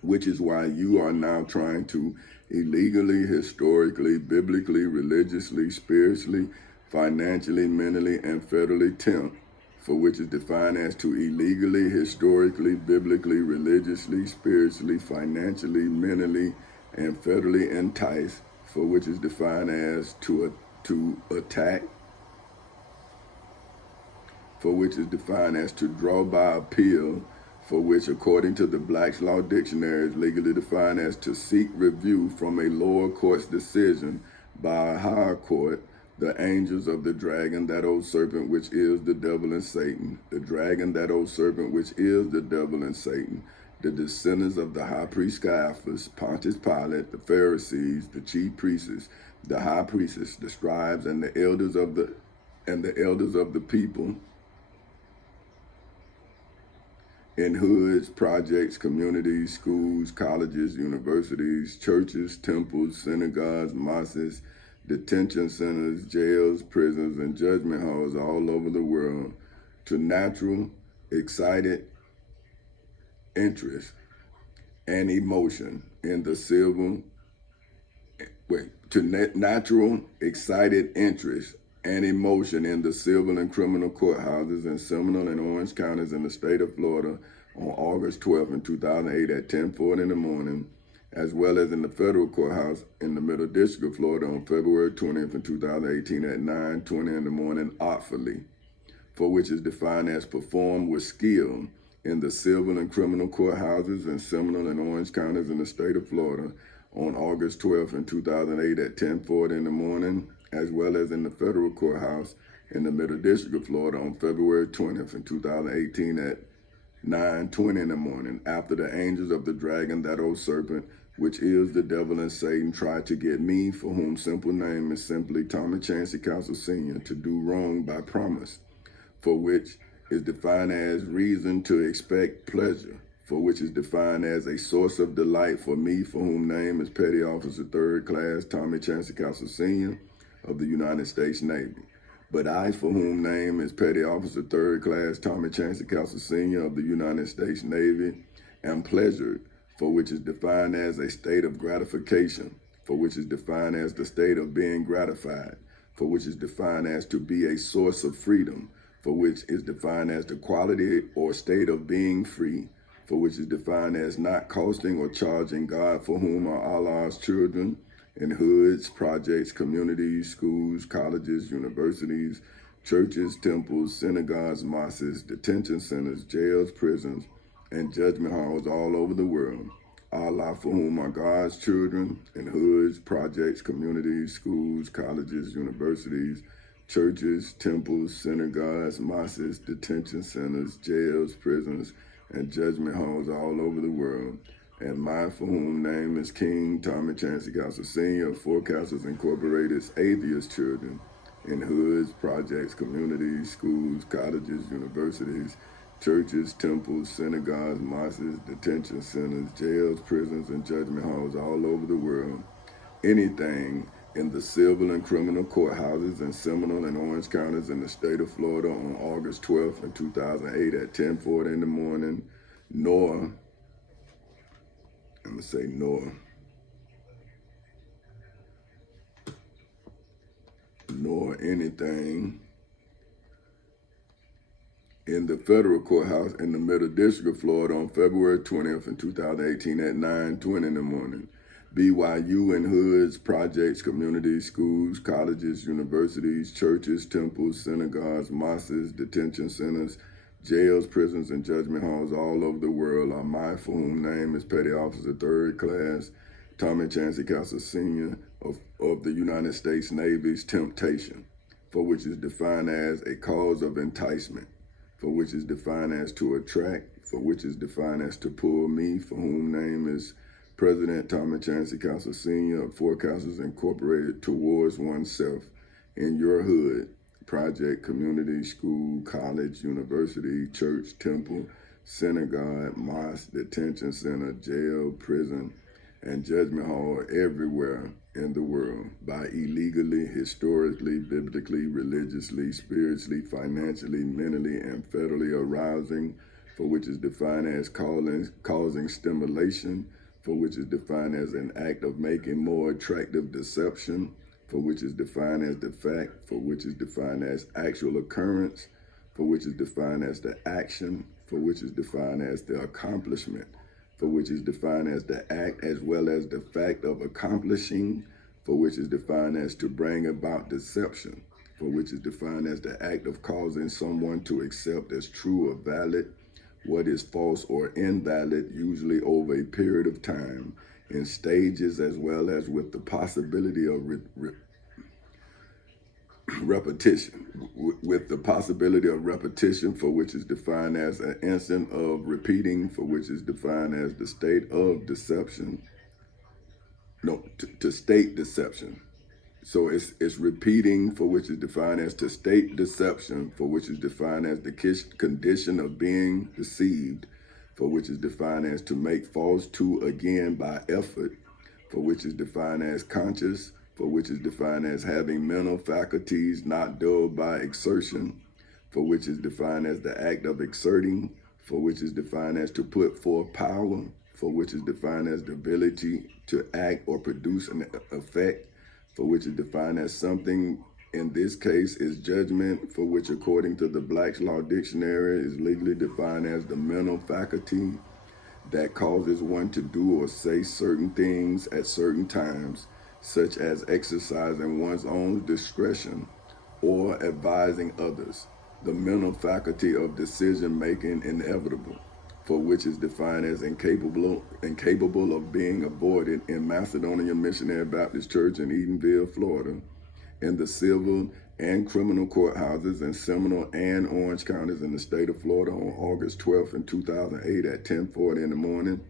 Which is why you are now trying to illegally, historically, biblically, religiously, spiritually, financially, mentally, and federally tempt, for which is defined as to illegally, historically, biblically, religiously, spiritually, financially, mentally, and federally entice, for which is defined as to attack, for which is defined as to draw by appeal, for which, according to the Black's Law Dictionary, is legally defined as to seek review from a lower court's decision by a higher court, the angels of the dragon, that old serpent, which is the devil and Satan, the dragon, that old serpent, which is the devil and Satan, the descendants of the high priest Caiaphas, Pontius Pilate, the Pharisees, the chief priests, the high priests, the scribes, and the elders of the people, in hoods, projects, communities, schools, colleges, universities, churches, temples, synagogues, mosques, detention centers, jails, prisons, and judgment halls all over the world, to natural, excited interest and emotion in the civil, natural, excited interest and emotion in the civil and criminal courthouses in Seminole and Orange counties in the state of Florida on August 12th in 2008 at 10:40 in the morning, as well as in the federal courthouse in the Middle District of Florida on February 20th in 2018 at 9:20 in the morning artfully, for which is defined as performed with skill in the civil and criminal courthouses in Seminole and Orange counties in the state of Florida on August 12th in 2008 at 10:40 in the morning, as well as in the federal courthouse in the Middle District of Florida on February 20th in 2018 at 9:20 in the morning, after the angels of the dragon, that old serpent, which is the devil and Satan, tried to get me, for whom simple name is simply Tommy Chancey Castle Sr., to do wrong by promise, for which is defined as reason to expect pleasure, for which is defined as a source of delight for me, for whom name is Petty Officer 3rd Class Tommy Chancey Castle Sr., of the United States Navy. But I, for whom name is Petty Officer 3rd Class Tommy Chancey Castle Sr. of the United States Navy, am pleasured, for which is defined as a state of gratification, for which is defined as the state of being gratified, for which is defined as to be a source of freedom, for which is defined as the quality or state of being free, for which is defined as not costing or charging God, for whom are Allah's children, in hoods, projects, communities, schools, colleges, universities, churches, temples, synagogues, mosques, detention centers, jails, prisons, and judgment halls all over the world. Allah, for whom are God's children, in hoods, projects, communities, schools, colleges, universities, churches, temples, synagogues, mosques, detention centers, jails, prisons, and judgment halls all over the world. And my, for whom name is King Tommy Chancey Castle Sr. of Four Castles Incorporated's atheist children, in hoods, projects, communities, schools, colleges, universities, churches, temples, synagogues, mosques, detention centers, jails, prisons, and judgment halls all over the world. Anything in the civil and criminal courthouses in Seminole and Orange counties in the state of Florida on August 12th in 2008 at 10:40 in the morning, nor anything in the federal courthouse in the Middle District of Florida on February 20th in 2018 at 9:20 in the morning. BYU and hoods, projects, communities, schools, colleges, universities, churches, temples, synagogues, mosques, detention centers, jails, prisons, and judgment halls all over the world are my, for whom name is Petty Officer 3rd Class Tommy Chancey Castle Sr. of the United States Navy's temptation, for which is defined as a cause of enticement, for which is defined as to attract, for which is defined as to pull me, for whom name is President Tommy Chancey Castle Sr. of Four Castles Incorporated, towards oneself in your hood, project, community, school, college, university, church, temple, synagogue, mosque, detention center, jail, prison, and judgment hall everywhere in the world by illegally, historically, biblically, religiously, spiritually, financially, mentally, and federally arousing, for which is defined as causing stimulation, for which is defined as an act of making more attractive deception, for which is defined as the fact, for which is defined as actual occurrence, for which is defined as the action, for which is defined as the accomplishment, for which is defined as the act as well as the fact of accomplishing, for which is defined as to bring about deception, for which is defined as the act of causing someone to accept as true or valid what is false or invalid, usually over a period of time, in stages, as well as with the possibility of repetition, with the possibility of repetition, for which is defined as an instant of repeating, for which is defined as the state of deception. No, to state deception. So it's repeating, for which is defined as to state deception, for which is defined as the condition of being deceived, for which is defined as to make false to again by effort, for which is defined as conscious, for which is defined as having mental faculties not dulled by exertion, for which is defined as the act of exerting, for which is defined as to put forth power, for which is defined as the ability to act or produce an effect, for which is defined as something, in this case, is judgment, for which, according to the Black's Law Dictionary, is legally defined as the mental faculty that causes one to do or say certain things at certain times, such as exercising one's own discretion or advising others. The mental faculty of decision-making inevitable, for which is defined as incapable of being avoided in Macedonia Missionary Baptist Church in Edenville, Florida, in the civil and criminal courthouses in Seminole and Orange counties in the state of Florida on August 12th in 2008 at 10:40 in the morning,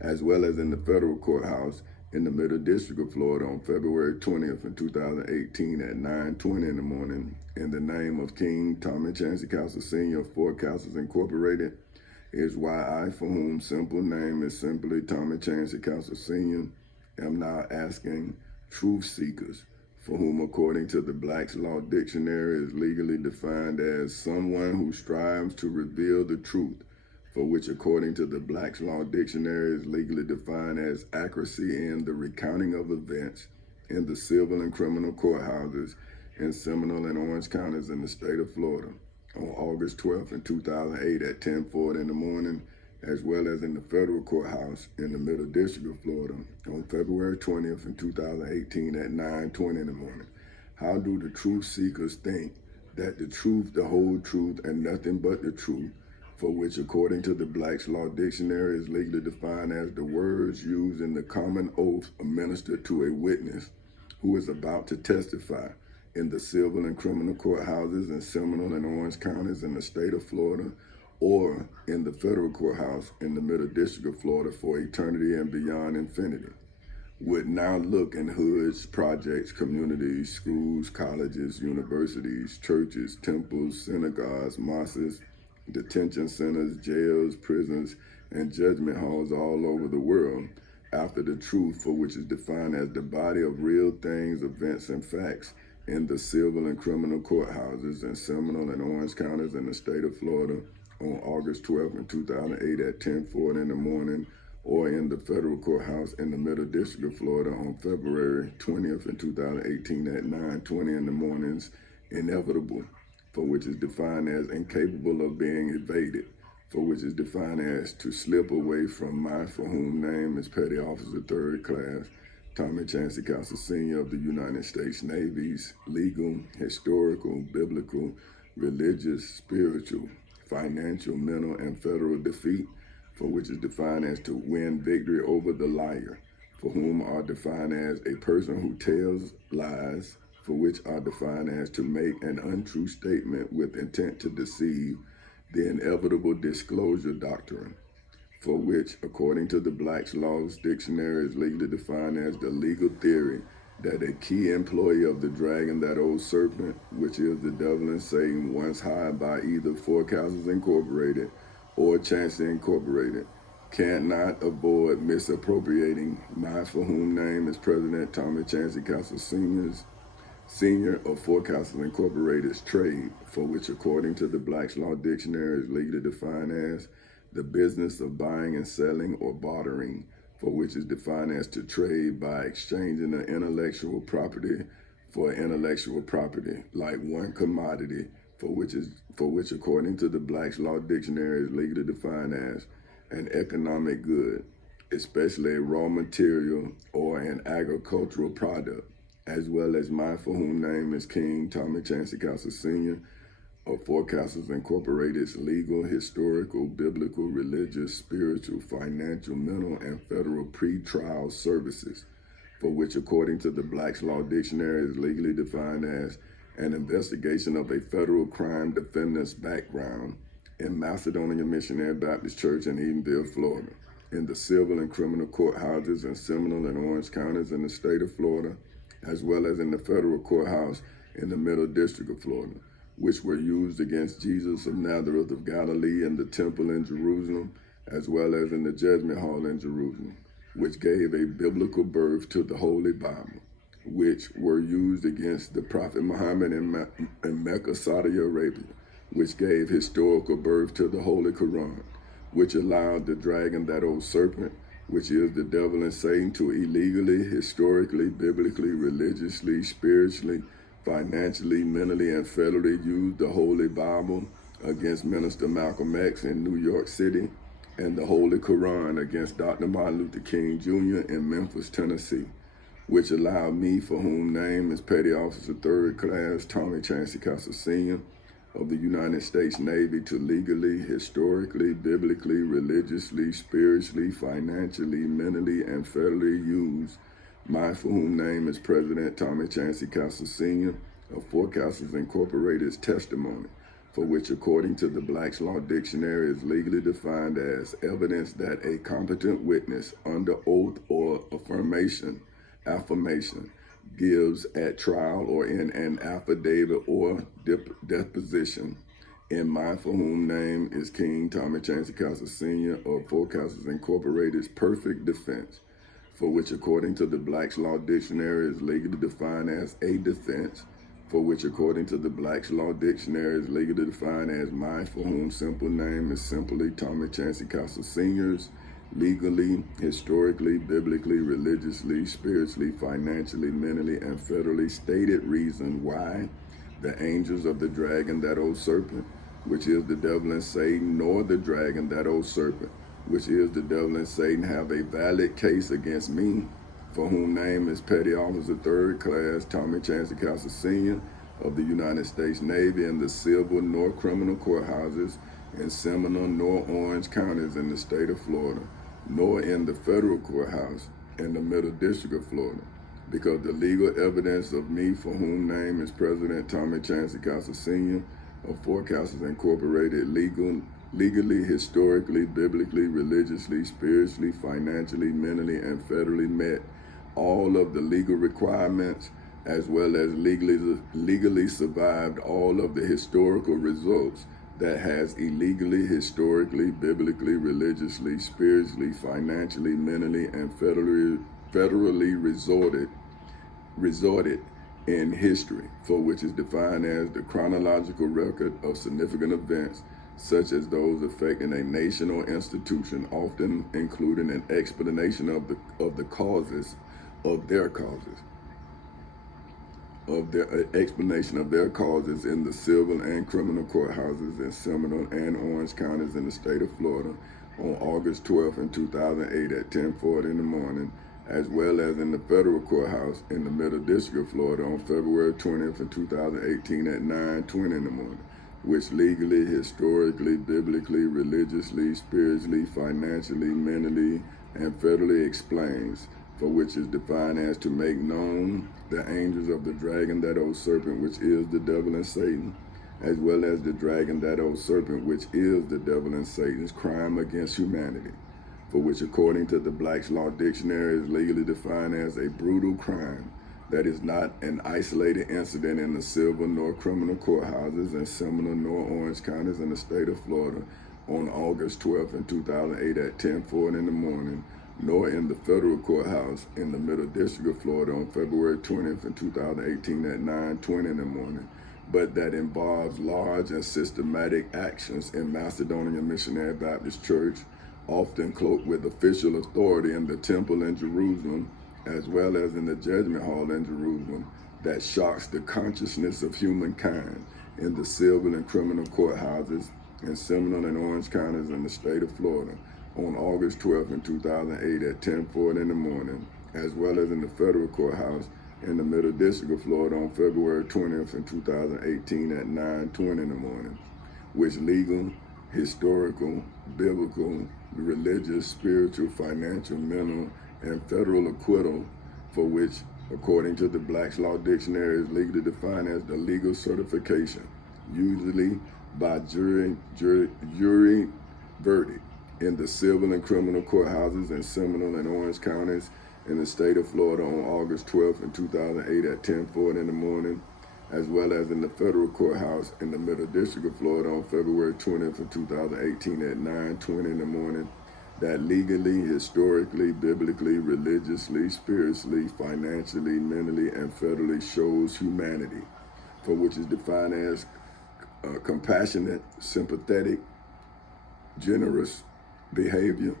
as well as in the federal courthouse in the Middle District of Florida on February 20th in 2018 at 9:20 in the morning, in the name of King Tommy Chancey Castle Sr. of Four Castles Incorporated, is why I, for whom simple name is simply Tommy Chancey Castle Sr., am now asking truth seekers, for whom according to the Black's Law Dictionary is legally defined as someone who strives to reveal the truth, for which according to the Black's Law Dictionary is legally defined as accuracy in the recounting of events in the civil and criminal courthouses in Seminole and Orange counties in the state of Florida on August 12th in 2008 at 10:40 in the morning, as well as in the federal courthouse in the Middle District of Florida on February 20th in 2018 at 9:20 in the morning. How do the truth seekers think that the truth, the whole truth, and nothing but the truth, for which according to the Black's Law Dictionary is legally defined as the words used in the common oath administered to a witness who is about to testify in the civil and criminal courthouses in Seminole and Orange counties in the state of Florida, or in the federal courthouse in the Middle District of Florida for eternity and beyond infinity, would now look in hoods, projects, communities, schools, colleges, universities, churches, temples, synagogues, mosques, detention centers, jails, prisons, and judgment halls all over the world after the truth, for which is defined as the body of real things, events, and facts in the civil and criminal courthouses in Seminole and Orange counties in the state of Florida on August 12th in 2008 at 10:40 in the morning, or in the federal courthouse in the Middle District of Florida on February 20th in 2018 at 9:20 in the mornings, inevitable, for which is defined as incapable of being evaded, for which is defined as to slip away from my, for whom name is Petty Officer 3rd Class Tommy Chancey Castle Sr. of the United States Navy's legal, historical, biblical, religious, spiritual, financial, mental, and federal defeat, for which is defined as to win victory over the liar, for whom are defined as a person who tells lies, for which are defined as to make an untrue statement with intent to deceive, the inevitable disclosure doctrine, for which, according to the Black's Laws Dictionary, is legally defined as the legal theory that a key employee of the dragon, that old serpent, which is the devil and Satan, once hired by either Forecasters Incorporated or Chancellor Incorporated, cannot avoid misappropriating my, for whom name is President Tommy Chancey Castle Senior of Forecasters Incorporated's trade, for which according to the Black's Law Dictionary is legally defined as the business of buying and selling or bartering, for which is defined as to trade by exchanging an intellectual property for intellectual property, like one commodity, for which according to the Black's Law Dictionary is legally defined as an economic good, especially a raw material or an agricultural product, as well as my, for whom name is King Tommy Chancey Castle Sr. of Forecasters Incorporated's legal, historical, biblical, religious, spiritual, financial, mental, and federal pre-trial services, for which according to the Black's Law Dictionary is legally defined as an investigation of a federal crime defendant's background in Macedonia Missionary Baptist Church in Edenville, Florida, in the civil and criminal courthouses in Seminole and Orange counties in the state of Florida, as well as in the federal courthouse in the Middle District of Florida, which were used against Jesus of Nazareth of Galilee in the temple in Jerusalem, as well as in the judgment hall in Jerusalem, which gave a biblical birth to the Holy Bible, which were used against the Prophet Muhammad in Mecca, Saudi Arabia, which gave historical birth to the Holy Quran, which allowed the dragon, that old serpent, which is the devil and Satan, to illegally, historically, biblically, religiously, spiritually, financially, mentally, and federally use the Holy Bible against Minister Malcolm X in New York City, and the Holy Quran against Dr. Martin Luther King Jr. in Memphis, Tennessee, which allowed me, for whom name is Petty Officer 3rd Class Tommy Chancey Castle Sr. of the United States Navy, to legally, historically, biblically, religiously, spiritually, financially, mentally, and federally use my, for whom name is President Tommy Chancey Castle Sr. of Forecasters Incorporated's testimony, for which according to the Black's Law Dictionary is legally defined as evidence that a competent witness under oath or affirmation gives at trial or in an affidavit or deposition in my, for whom name is King Tommy Chancey Castle Sr. of Forecasters Incorporated's perfect defense, for which according to the Black's Law Dictionary is legally defined as a defense, for which according to the Black's Law Dictionary is legally defined as mine, for whom simple name is simply Tommy Chancey Castle Sr.'s legally, historically, biblically, religiously, spiritually, financially, mentally, and federally stated reason why the angels of the dragon, that old serpent, which is the devil and Satan, nor the dragon, that old serpent, which is the devil and Satan, have a valid case against me, for whom name is Petty Officer Third Class Tommy Chancey Castle Sr. of the United States Navy in the civil nor criminal courthouses in Seminole nor Orange counties in the state of Florida, nor in the federal courthouse in the Middle District of Florida, because the legal evidence of me, for whom name is President Tommy Chancey Castle Sr. of Forecasters Incorporated, legally, historically, biblically, religiously, spiritually, financially, mentally, and federally met all of the legal requirements, as well as legally survived all of the historical results that has illegally, historically, biblically, religiously, spiritually, financially, mentally, and federally resorted in history, for which is defined as the chronological record of significant events, such as those affecting a nation or institution, often including an explanation of the causes of their causes. Of their explanation of their causes in the civil and criminal courthouses in Seminole and Orange counties in the state of Florida on August 12th in 2008 at 10:40 in the morning, as well as in the federal courthouse in the Middle District of Florida on February 20th in 2018 at 9:20 in the morning, which legally, historically, biblically, religiously, spiritually, financially, mentally, and federally explains, for which is defined as to make known the angels of the dragon, that old serpent, which is the devil and Satan, as well as the dragon, that old serpent, which is the devil and Satan's crime against humanity, for which according to the Black's Law Dictionary is legally defined as a brutal crime that is not an isolated incident in the civil nor criminal courthouses in Seminole nor Orange counties in the state of Florida on August 12th in 2008 at 10:40 in the morning, nor in the federal courthouse in the Middle District of Florida on February 20th in 2018 at 9:20 in the morning, but that involves large and systematic actions in Macedonia Missionary Baptist Church, often cloaked with official authority in the temple in Jerusalem, as well as in the judgment hall in Jerusalem, that shocks the consciousness of humankind in the civil and criminal courthouses in Seminole and Orange counties in the state of Florida on August 12th in 2008 at 10:40 in the morning, as well as in the federal courthouse in the Middle District of Florida on February 20th in 2018 at 9:20 in the morning, which legal, historical, biblical, religious, spiritual, financial, mental, and federal acquittal, for which, according to the Black's Law Dictionary, is legally defined as the legal certification, usually by jury verdict, in the civil and criminal courthouses in Seminole and Orange counties in the state of Florida on August 12th in 2008 at 10:40 in the morning, as well as in the federal courthouse in the Middle District of Florida on February 20th of 2018 at 9:20 in the morning, that legally, historically, biblically, religiously, spiritually, financially, mentally, and federally shows humanity, for which is defined as compassionate, sympathetic, generous behavior,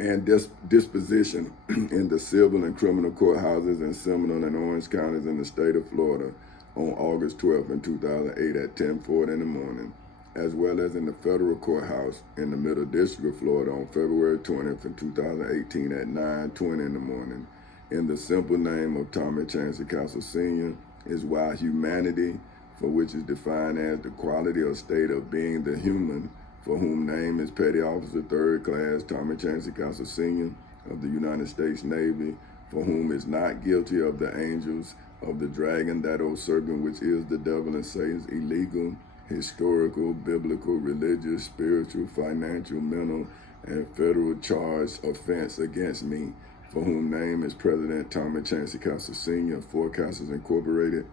and disposition in the civil and criminal courthouses in Seminole and Orange counties in the state of Florida on August 12th in 2008 at 10:40 in the morning, as well as in the federal courthouse in the Middle District of Florida on February 20th in 2018 at 9:20 in the morning, in the simple name of Tommy Chancey Castle Sr., is why humanity, for which is defined as the quality or state of being the human, for whom name is Petty Officer Third Class Tommy Chancey Castle Sr. of the United States Navy, for whom is not guilty of the angels of the dragon, that old serpent, which is the devil and Satan's illegal, historical, biblical, religious, spiritual, financial, mental, and federal charged offense against me, for whom name is President Tommy Chancey Castle Sr. of Forecasters Incorporated,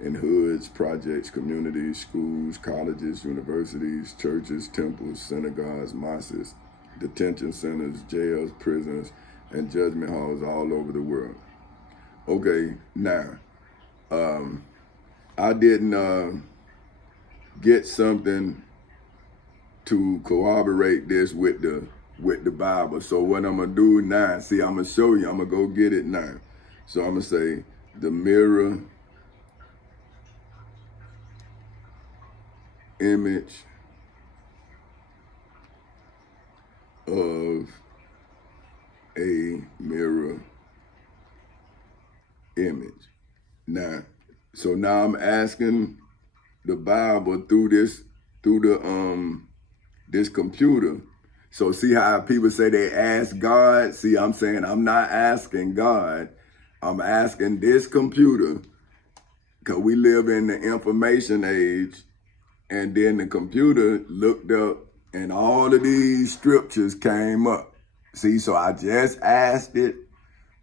in hoods, projects, communities, schools, colleges, universities, churches, temples, synagogues, mosques, detention centers, jails, prisons, and judgment halls all over the world. Okay, now, I didn't get something to corroborate this with the Bible. So what I'm gonna do now, see, I'm gonna show you, I'm gonna go get it now. So I'm gonna say the mirror image of a mirror image. Now, so now I'm asking the Bible through this computer. So see how people say they ask God? See, I'm saying I'm not asking God. I'm asking this computer, because we live in the information age, and then the computer looked up and all of these scriptures came up. See, so I just asked it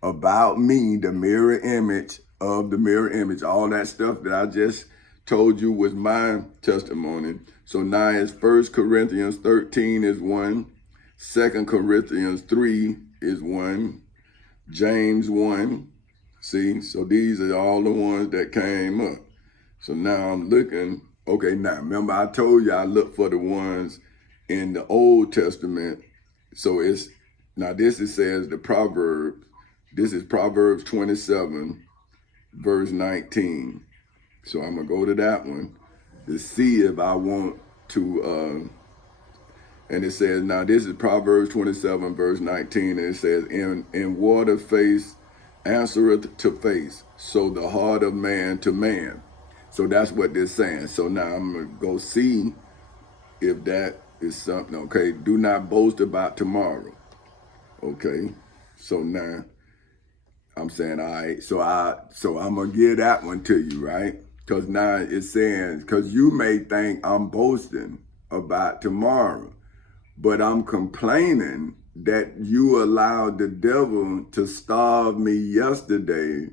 about me, the mirror image of the mirror image, all that stuff that I just told you was my testimony. So now it's 1 Corinthians 13 is 1, 2 Corinthians 3 is 1, James 1. See, so these are all the ones that came up. So now I'm looking, okay, now remember I told you I look for the ones in the Old Testament. So it's, now this it says the Proverbs, this is Proverbs 27, verse 19. So I'm gonna go to that one to see if I want to, and it says, now this is Proverbs 27, verse 19, and it says, in water face answereth to face, so the heart of man to man. So that's what they're saying. So now I'm gonna go see if that is something. Okay, do not boast about tomorrow. Okay, so now I'm saying, all right, so I'm gonna give that one to you, right? Because now it's saying, because you may think I'm boasting about tomorrow, but I'm complaining that you allowed the devil to starve me yesterday.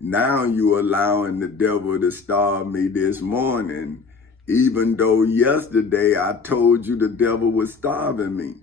Now you allowing the devil to starve me this morning, even though yesterday I told you the devil was starving me.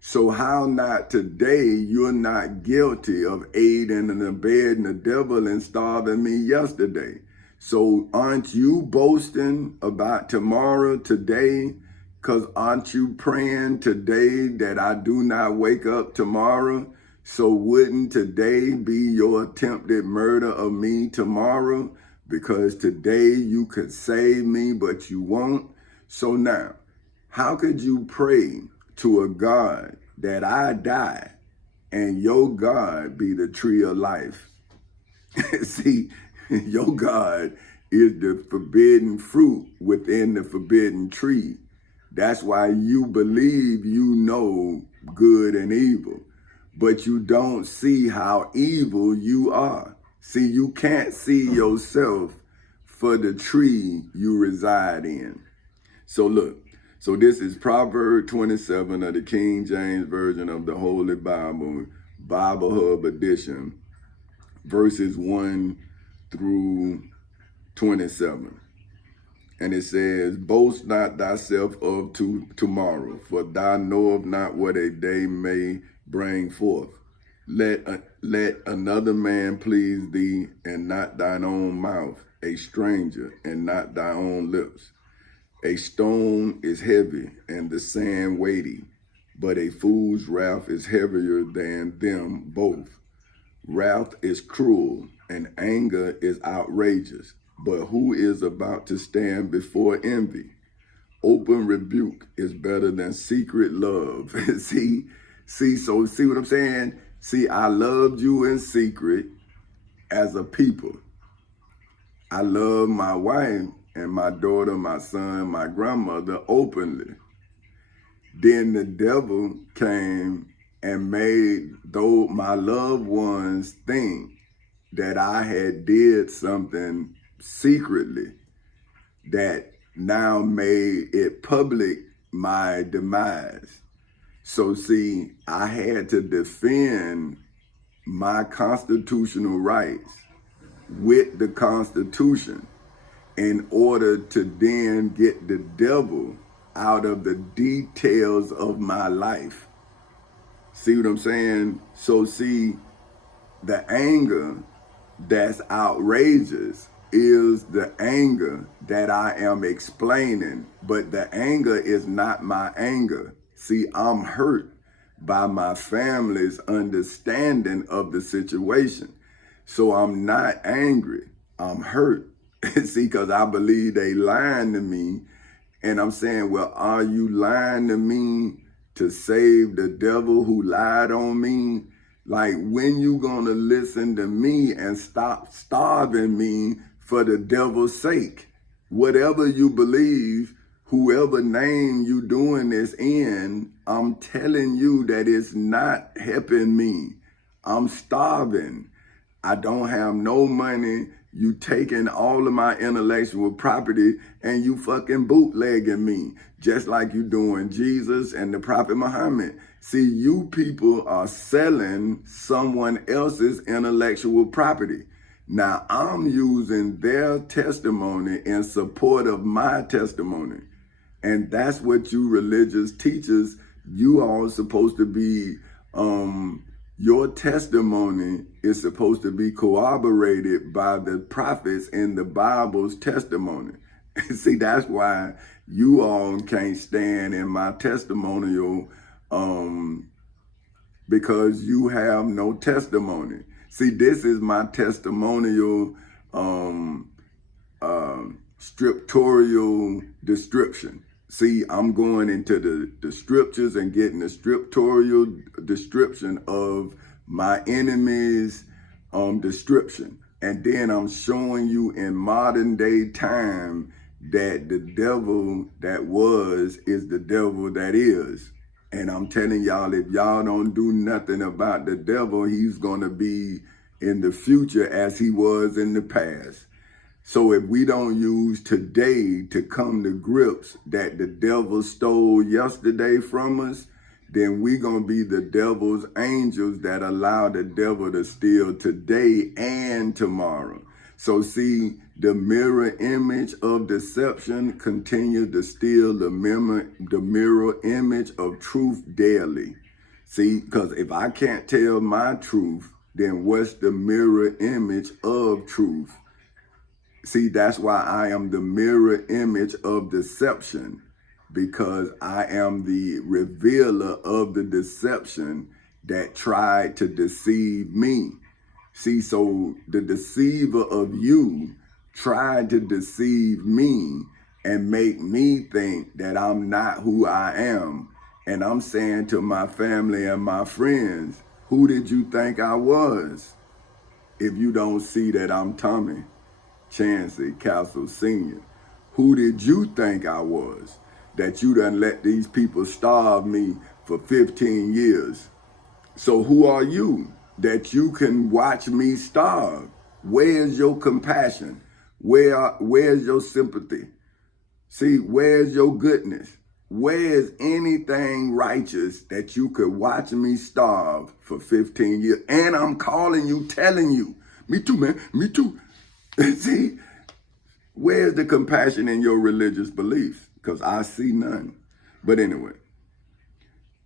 So how not today you're not guilty of aiding and abetting the devil and starving me yesterday? So aren't you boasting about tomorrow today? Because aren't you praying today that I do not wake up tomorrow? So wouldn't today be your attempted murder of me tomorrow? Because today you could save me, but you won't. So now, how could you pray to a God that I die and your God be the tree of life? See, your God is the forbidden fruit within the forbidden tree. That's why you believe you know good and evil, but you don't see how evil you are. See, you can't see yourself for the tree you reside in. So look, so this is Proverbs 27 of the King James Version of the Holy Bible, Bible Hub Edition, verses 1 through 27. And it says, boast not thyself of tomorrow, for thou knowest not what a day may bring forth. Let another man please thee, and not thine own mouth, a stranger, and not thy own lips. A stone is heavy, and the sand weighty, but a fool's wrath is heavier than them both. Wrath is cruel, and anger is outrageous. But who is about to stand before envy? Open rebuke is better than secret love. See what I'm saying? See, I loved you in secret as a people. I love my wife and my daughter, my son, my grandmother openly. Then the devil came and made my loved ones think that I had did something secretly that now made it public my demise. So see, I had to defend my constitutional rights with the Constitution in order to then get the devil out of the details of my life. See what I'm saying? So see, the anger that's outrageous is the anger that I am explaining, but the anger is not my anger. See, I'm hurt by my family's understanding of the situation. So I'm not angry, I'm hurt. See, because I believe they lying to me. And I'm saying, well, are you lying to me to save the devil who lied on me? Like, when you gonna listen to me and stop starving me for the devil's sake? Whatever you believe, whoever name you doing this in, I'm telling you that it's not helping me. I'm starving. I don't have no money. You taking all of my intellectual property and you fucking bootlegging me, just like you doing Jesus and the Prophet Muhammad. See, you people are selling someone else's intellectual property. Now, I'm using their testimony in support of my testimony. And that's what you religious teachers, you all supposed to be, your testimony is supposed to be corroborated by the prophets in the Bible's testimony. See, that's why you all can't stand in my testimonial, because you have no testimony. See, this is my testimonial scriptorial description. See, I'm going into the scriptures and getting the scriptorial description of my enemy's description. And then I'm showing you in modern day time that the devil that was is the devil that is. And I'm telling y'all, if y'all don't do nothing about the devil, he's going to be in the future as he was in the past. So if we don't use today to come to grips that the devil stole yesterday from us, then we're going to be the devil's angels that allow the devil to steal today and tomorrow. So see, the mirror image of deception continues to steal the mirror image of truth daily. See, because if I can't tell my truth, then what's the mirror image of truth? See, that's why I am the mirror image of deception, because I am the revealer of the deception that tried to deceive me. See, so the deceiver of you tried to deceive me and make me think that I'm not who I am. And I'm saying to my family and my friends, who did you think I was? If you don't see that I'm Tommy Chancey Castle Sr., who did you think I was? That you done let these people starve me for 15 years. So who are you that you can watch me starve? Where's your compassion? Where's your sympathy? See, where's your goodness? Where's anything righteous that you could watch me starve for 15 years? And I'm calling you, telling you, me too, man, me too. See, where's the compassion in your religious beliefs? Because I see none. But anyway,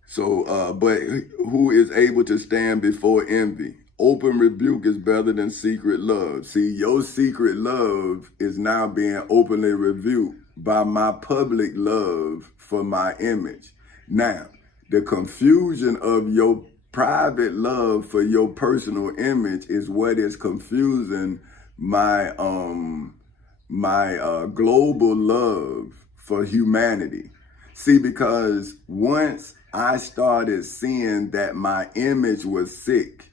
so, but who is able to stand before envy? Open rebuke is better than secret love. See, your secret love is now being openly rebuked by my public love for my image. Now, the confusion of your private love for your personal image is what is confusing my global love for humanity. See, because once I started seeing that my image was sick,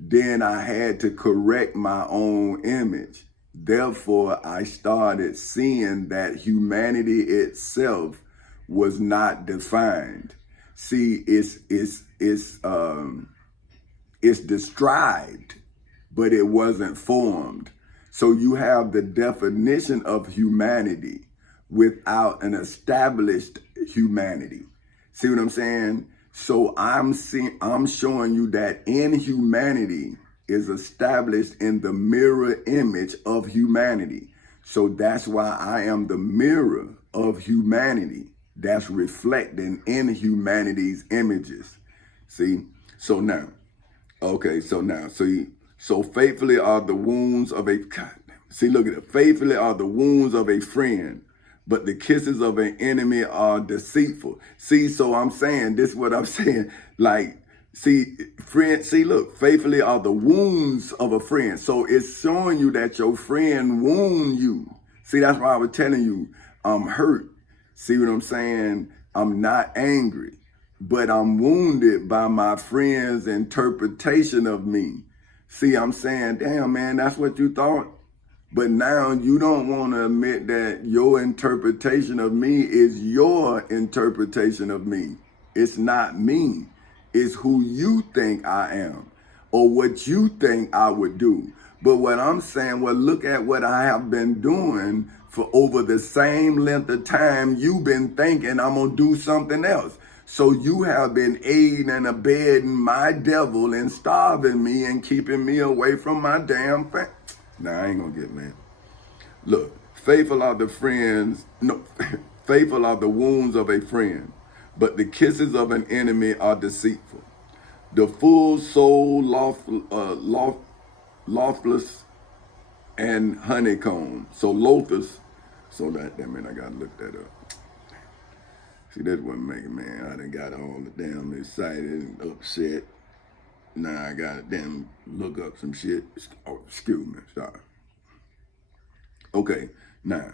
then I had to correct my own image. Therefore, I started seeing that humanity itself was not defined. See, it's described, but it wasn't formed. So you have the definition of humanity without an established humanity. See what I'm saying? So I'm showing you that inhumanity is established in the mirror image of humanity. So that's why I am the mirror of humanity that's reflecting in humanity's images. See? So now, okay, so faithfully are the wounds of a, God, see, look at it. Faithfully are the wounds of a friend, but the kisses of an enemy are deceitful. See, so I'm saying, this is what I'm saying. Like, see, friend, see, look, faithfully are the wounds of a friend. So it's showing you that your friend wound you. See, that's why I was telling you, I'm hurt. See what I'm saying? I'm not angry, but I'm wounded by my friend's interpretation of me. See, I'm saying, damn, man, that's what you thought? But now you don't want to admit that your interpretation of me is your interpretation of me. It's not me. It's who you think I am or what you think I would do. But what I'm saying, well, look at what I have been doing for over the same length of time you've been thinking I'm going to do something else. So you have been aiding and abetting my devil and starving me and keeping me away from my damn family. Nah, I ain't gonna get mad. Look, faithful are the friends, no, faithful are the wounds of a friend, but the kisses of an enemy are deceitful. The full soul loftless and honeycomb. So lothus, so that mean I gotta look that up. See, that's what making, man. I done got all the damn excited and upset. Now I gotta damn look up some shit. Oh, excuse me, sorry. Okay, now.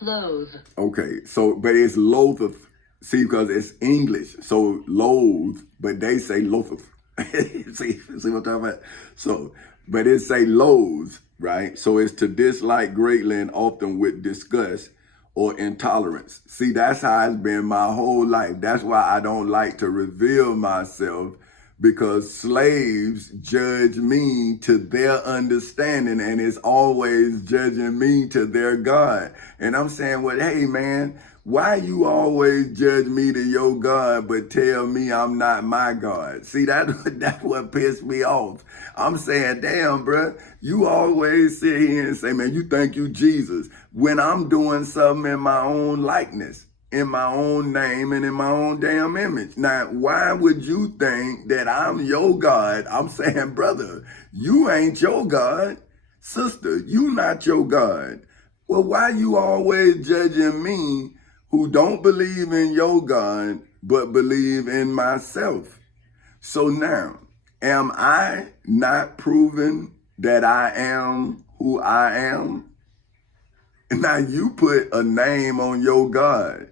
Loathe. Okay, so, but it's loatheth. See, because it's English. So loathe, but they say loatheth. see what I'm talking about? So, but it say loathe, right? So it's to dislike greatly and often with disgust or intolerance. See, that's how it's been my whole life. That's why I don't like to reveal myself, because slaves judge me to their understanding and it's always judging me to their God. And I'm saying, well, hey, man, why you always judge me to your God but tell me I'm not my God? See, that's what pissed me off. I'm saying, damn, bro, you always sit here and say, man, you think you Jesus, when I'm doing something in my own likeness, in my own name and in my own damn image. Now, why would you think that I'm your God? I'm saying, brother, you ain't your God. Sister, you not your God. Well, why you always judging me who don't believe in your God, but believe in myself? So now, am I not proving that I am who I am? Now you put a name on your God.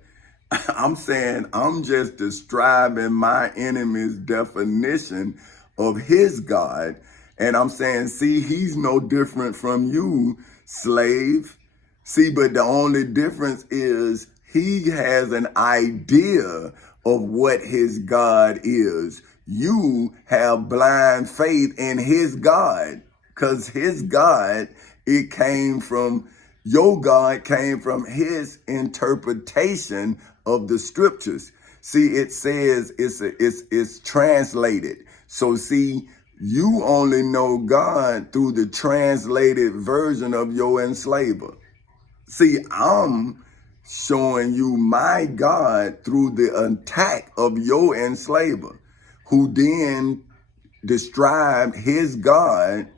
I'm saying I'm just describing my enemy's definition of his God. And I'm saying, see, he's no different from you, slave. See, but the only difference is he has an idea of what his God is. You have blind faith in his God, because his God, your God came from his interpretation of the scriptures. See, it says it's translated. So see, you only know God through the translated version of your enslaver. See, I'm showing you my God through the attack of your enslaver, who then described his God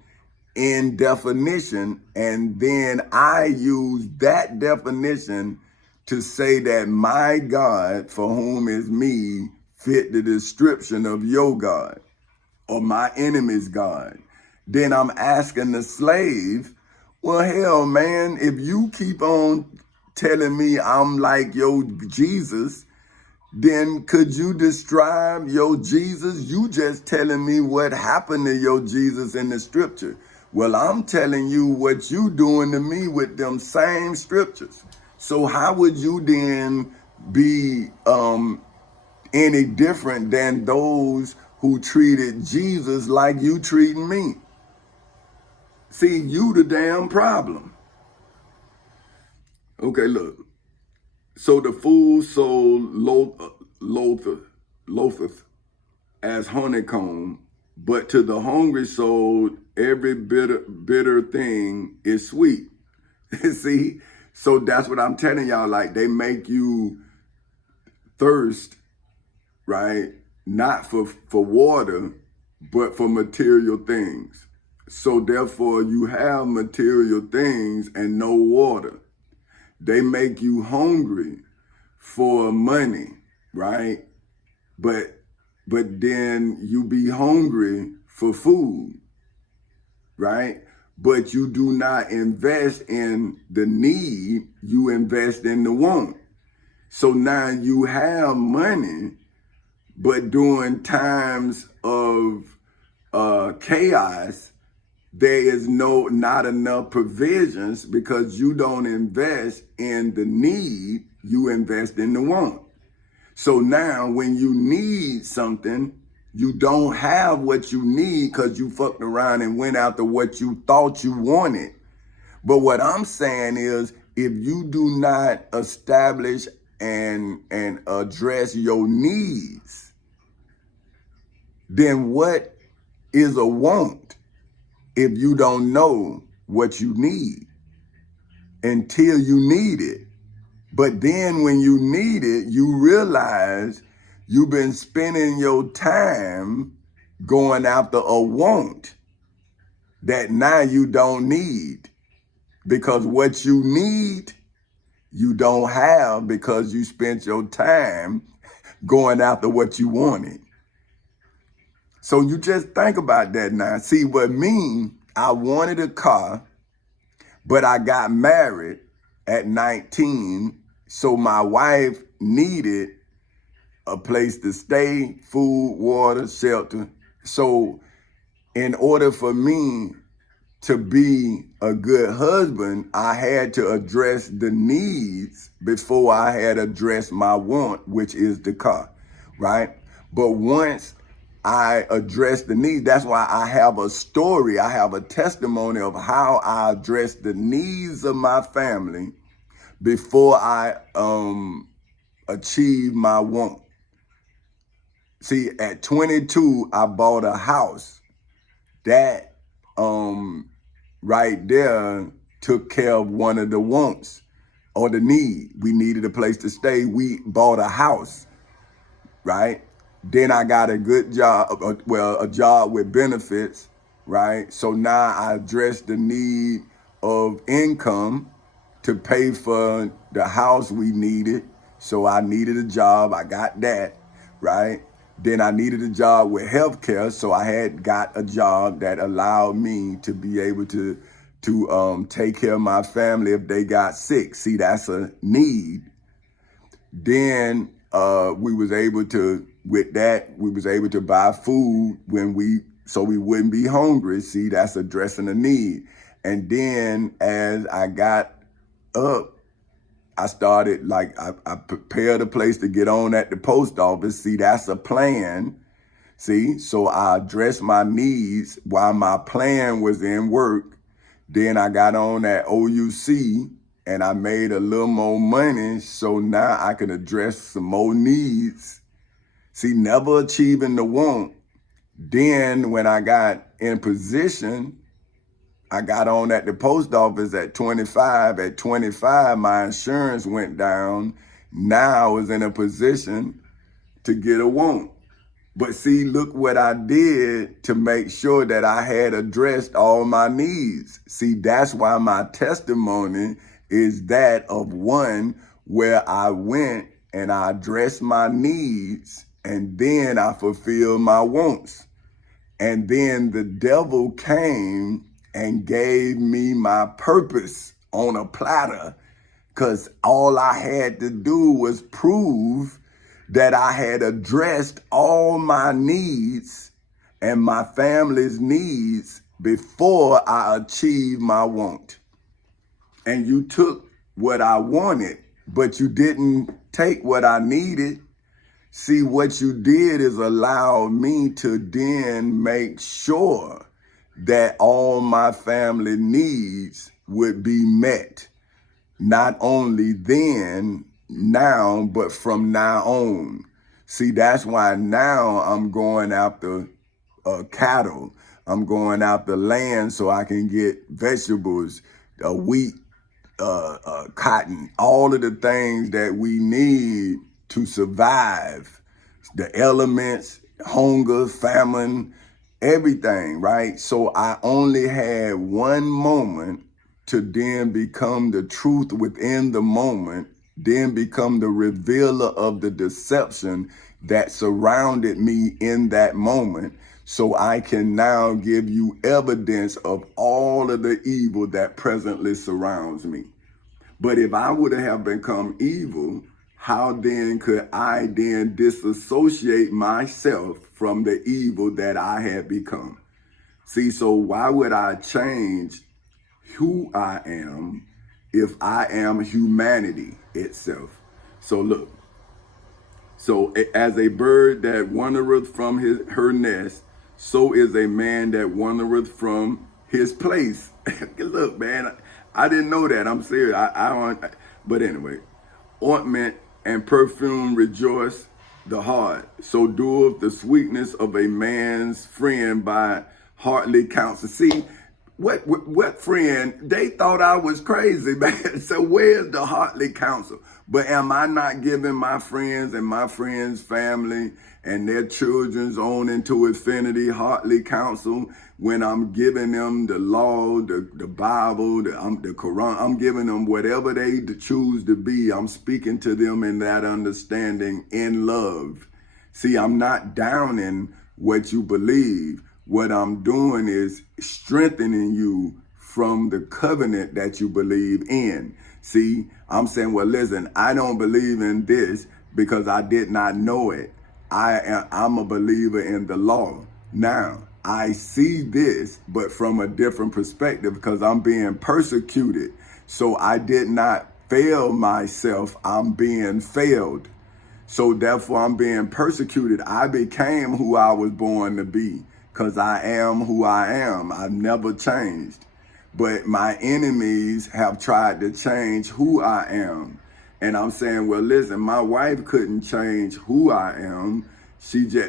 in definition, and then I use that definition to say that my God, for whom is me, fit the description of your God or my enemy's God. Then I'm asking the slave, well, hell, man, if you keep on telling me I'm like your Jesus, then could you describe your Jesus? You just telling me what happened to your Jesus in the scripture. Well, I'm telling you what you doing to me with them same scriptures. So how would you then be any different than those who treated Jesus like you treating me? See, you the damn problem. Okay, look. So the full soul loatheth as honeycomb, but to the hungry soul, every bitter thing is sweet. See? So that's what I'm telling y'all. Like, they make you thirst, right? not for water, but for material things. So therefore you have material things and no water. They make you hungry for money, right? But then you be hungry for food, right? But you do not invest in the need, you invest in the want. So now you have money, but during times of chaos, there is not enough provisions because you don't invest in the need, you invest in the want. So now when you need something, you don't have what you need because you fucked around and went after what you thought you wanted. But what I'm saying is, if you do not establish and address your needs, then what is a want if you don't know what you need until you need it? But then when you need it, you realize you've been spending your time going after a want that now you don't need, because what you need, you don't have because you spent your time going after what you wanted. So you just think about that now. See, what me, I wanted a car, but I got married at 19. So my wife needed a place to stay, food, water, shelter. So in order for me to be a good husband, I had to address the needs before I had addressed my want, which is the car, right? But once I addressed the needs, that's why I have a story, I have a testimony of how I addressed the needs of my family before I achieved my want. See, at 22, I bought a house. That right there took care of one of the wants or the need. We needed a place to stay. We bought a house, right? Then I got a good job, a job with benefits, right? So now I addressed the need of income to pay for the house we needed. So I needed a job, I got that, right? Then I needed a job with healthcare, so I had got a job that allowed me to be able to take care of my family if they got sick. See, that's a need. Then we was able to buy food so we wouldn't be hungry. See, that's addressing a need. And then as I got up, I started, I prepared a place to get on at the post office. See, that's a plan. See, so I addressed my needs while my plan was in work. Then I got on at OUC and I made a little more money. So now I can address some more needs. See, never achieving the want. Then when I got in position, I got on at the post office at 25. At 25, my insurance went down. Now I was in a position to get a want. But see, look what I did to make sure that I had addressed all my needs. See, that's why my testimony is that of one where I went and I addressed my needs and then I fulfilled my wants. And then the devil came and gave me my purpose on a platter, because all I had to do was prove that I had addressed all my needs and my family's needs before I achieved my want. And you took what I wanted, but you didn't take what I needed. See, what you did is allow me to then make sure that all my family needs would be met. Not only then, now, but from now on. See, that's why now I'm going after cattle. I'm going after land so I can get vegetables, wheat, cotton, all of the things that we need to survive. the elements, hunger, famine, everything, right? So I only had one moment to then become the truth within the moment, then become the revealer of the deception that surrounded me in that moment. So I can now give you evidence of all of the evil that presently surrounds me. But if I would have become evil, how then could I then disassociate myself from the evil that I had become? See, so why would I change who I am if I am humanity itself? So look, so as a bird that wandereth from her nest, so is a man that wandereth from his place. Look, man, I didn't know that. I'm serious. I don't. But anyway, ointment and perfume rejoice the heart. So doeth the sweetness of a man's friend by heartly counsel. See, what friend? They thought I was crazy, man. So where's the heartly counsel? But am I not giving my friends and my friends' family and their children's on into infinity heartly counsel when I'm giving them the law, the Bible, the Quran? I'm giving them whatever they choose to be. I'm speaking to them in that understanding in love. See, I'm not downing what you believe. What I'm doing is strengthening you from the covenant that you believe in. See, I'm saying, well, listen, I don't believe in this because I did not know it. I'm a believer in the law. Now, I see this, but from a different perspective because I'm being persecuted. So I did not fail myself. I'm being failed. So therefore, I'm being persecuted. I became who I was born to be because I am who I am. I've never changed. But my enemies have tried to change who I am. And I'm saying, well, listen, my wife couldn't change who I am.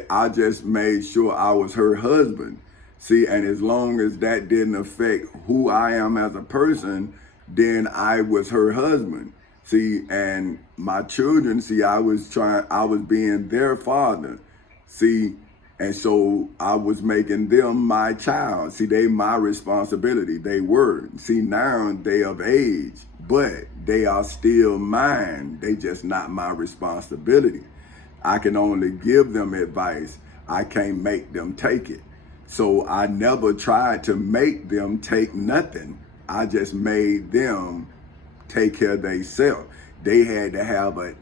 I just made sure I was her husband. See, and as long as that didn't affect who I am as a person, then I was her husband. See, and my children, see, I was being their father. See, and so I was making them my child. See, they my responsibility. They were. See, now they of age, but they are still mine. They just not my responsibility. I can only give them advice. I can't make them take it. So I never tried to make them take nothing. I just made them take care of themselves. They had to have an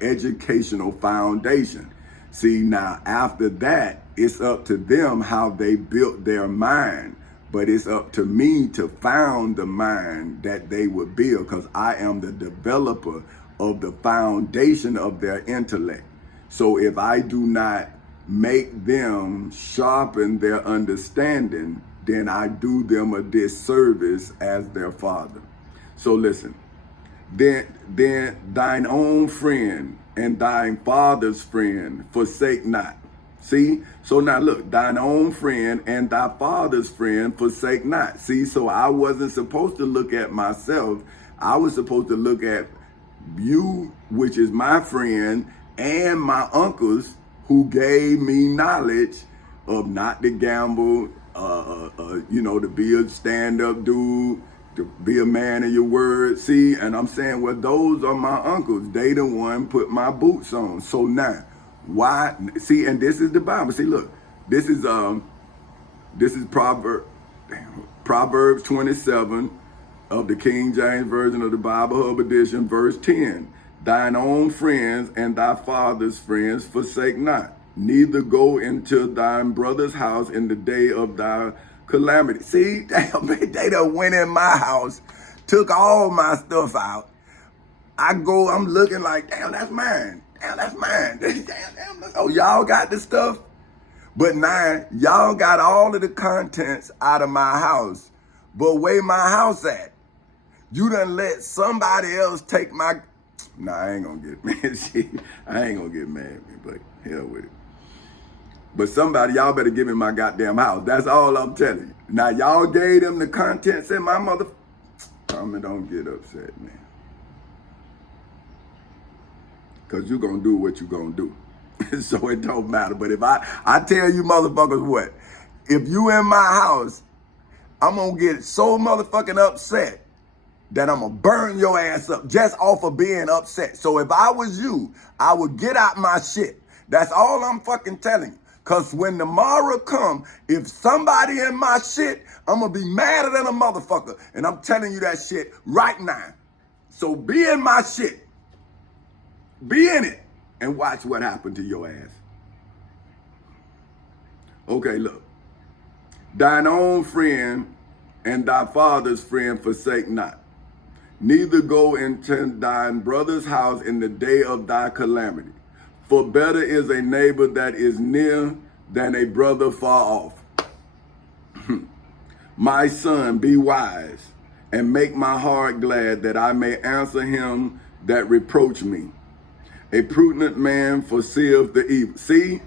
educational foundation. See, now after that, it's up to them how they built their mind. But it's up to me to found the mind that they would build because I am the developer of the foundation of their intellect. So if I do not make them sharpen their understanding, then I do them a disservice as their father. So listen, then thine own friend and thine father's friend forsake not. See? So now look, thine own friend and thy father's friend forsake not. See? So I wasn't supposed to look at myself. I was supposed to look at you, which is my friend, and my uncles who gave me knowledge of not to gamble, to be a stand-up dude, to be a man of your word. See, and I'm saying, well, those are my uncles. They the one put my boots on. So now, why? See, and this is the Bible. See, look, this is Proverbs 27 of the King James Version of the Bible Hub Edition, verse 10. Thine own friends and thy father's friends forsake not, neither go into thine brother's house in the day of thy calamity. See, they done went in my house, took all my stuff out. I'm looking like, damn, that's mine. Damn, that's mine. Damn. Oh, y'all got the stuff? But now, y'all got all of the contents out of my house. But where my house at? You done let somebody else take my... Nah, I ain't gonna get mad. I ain't gonna get mad at me, but hell with it. But somebody, y'all better give me my goddamn house. That's all I'm telling you. Now, y'all gave them the contents in my mother... Don't get upset, man. because you're going to do what you're going to do. So it don't matter. But if I tell you motherfuckers what, if you in my house, I'm going to get so motherfucking upset that I'm going to burn your ass up just off of being upset. So if I was you, I would get out my shit. That's all I'm fucking telling you. Because when tomorrow come, if somebody in my shit, I'm going to be madder than a motherfucker. And I'm telling you that shit right now. So be in my shit. Be in it. And watch what happened to your ass. Okay, look. Thine own friend and thy father's friend forsake not. Neither go into thine brother's house in the day of thy calamity. For better is a neighbor that is near than a brother far off. My son, be wise, and make my heart glad, that I may answer him that reproach me. A prudent man foreseeth the evil. See,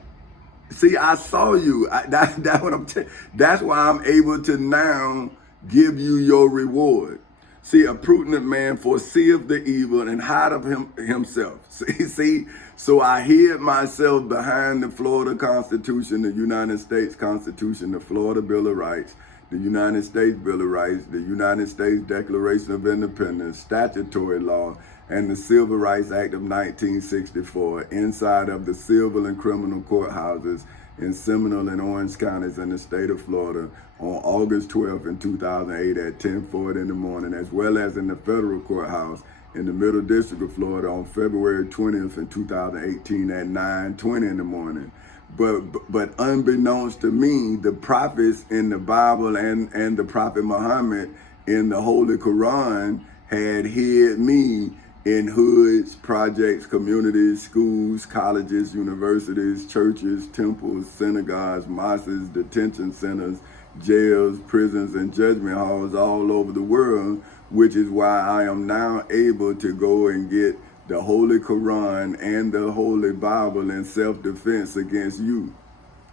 I saw you. That's what I'm that's why I'm able to now give you your reward. See, a prudent man foreseeth the evil and hide of himself. See, so I hid myself behind the Florida Constitution, the United States Constitution, the Florida Bill of Rights, the United States Bill of Rights, the United States Declaration of Independence, statutory law, and the Civil Rights Act of 1964 inside of the civil and criminal courthouses in Seminole and Orange counties in the state of Florida on August 12th in 2008 at 10:40 in the morning, as well as in the federal courthouse in the Middle District of Florida on February 20th in 2018 at 9:20 in the morning. But unbeknownst to me, the prophets in the Bible and the Prophet Muhammad in the Holy Quran had hid me in hoods, projects, communities, schools, colleges, universities, churches, temples, synagogues, mosques, detention centers, jails, prisons, and judgment halls all over the world, which is why I am now able to go and get the Holy Quran and the Holy Bible in self-defense against you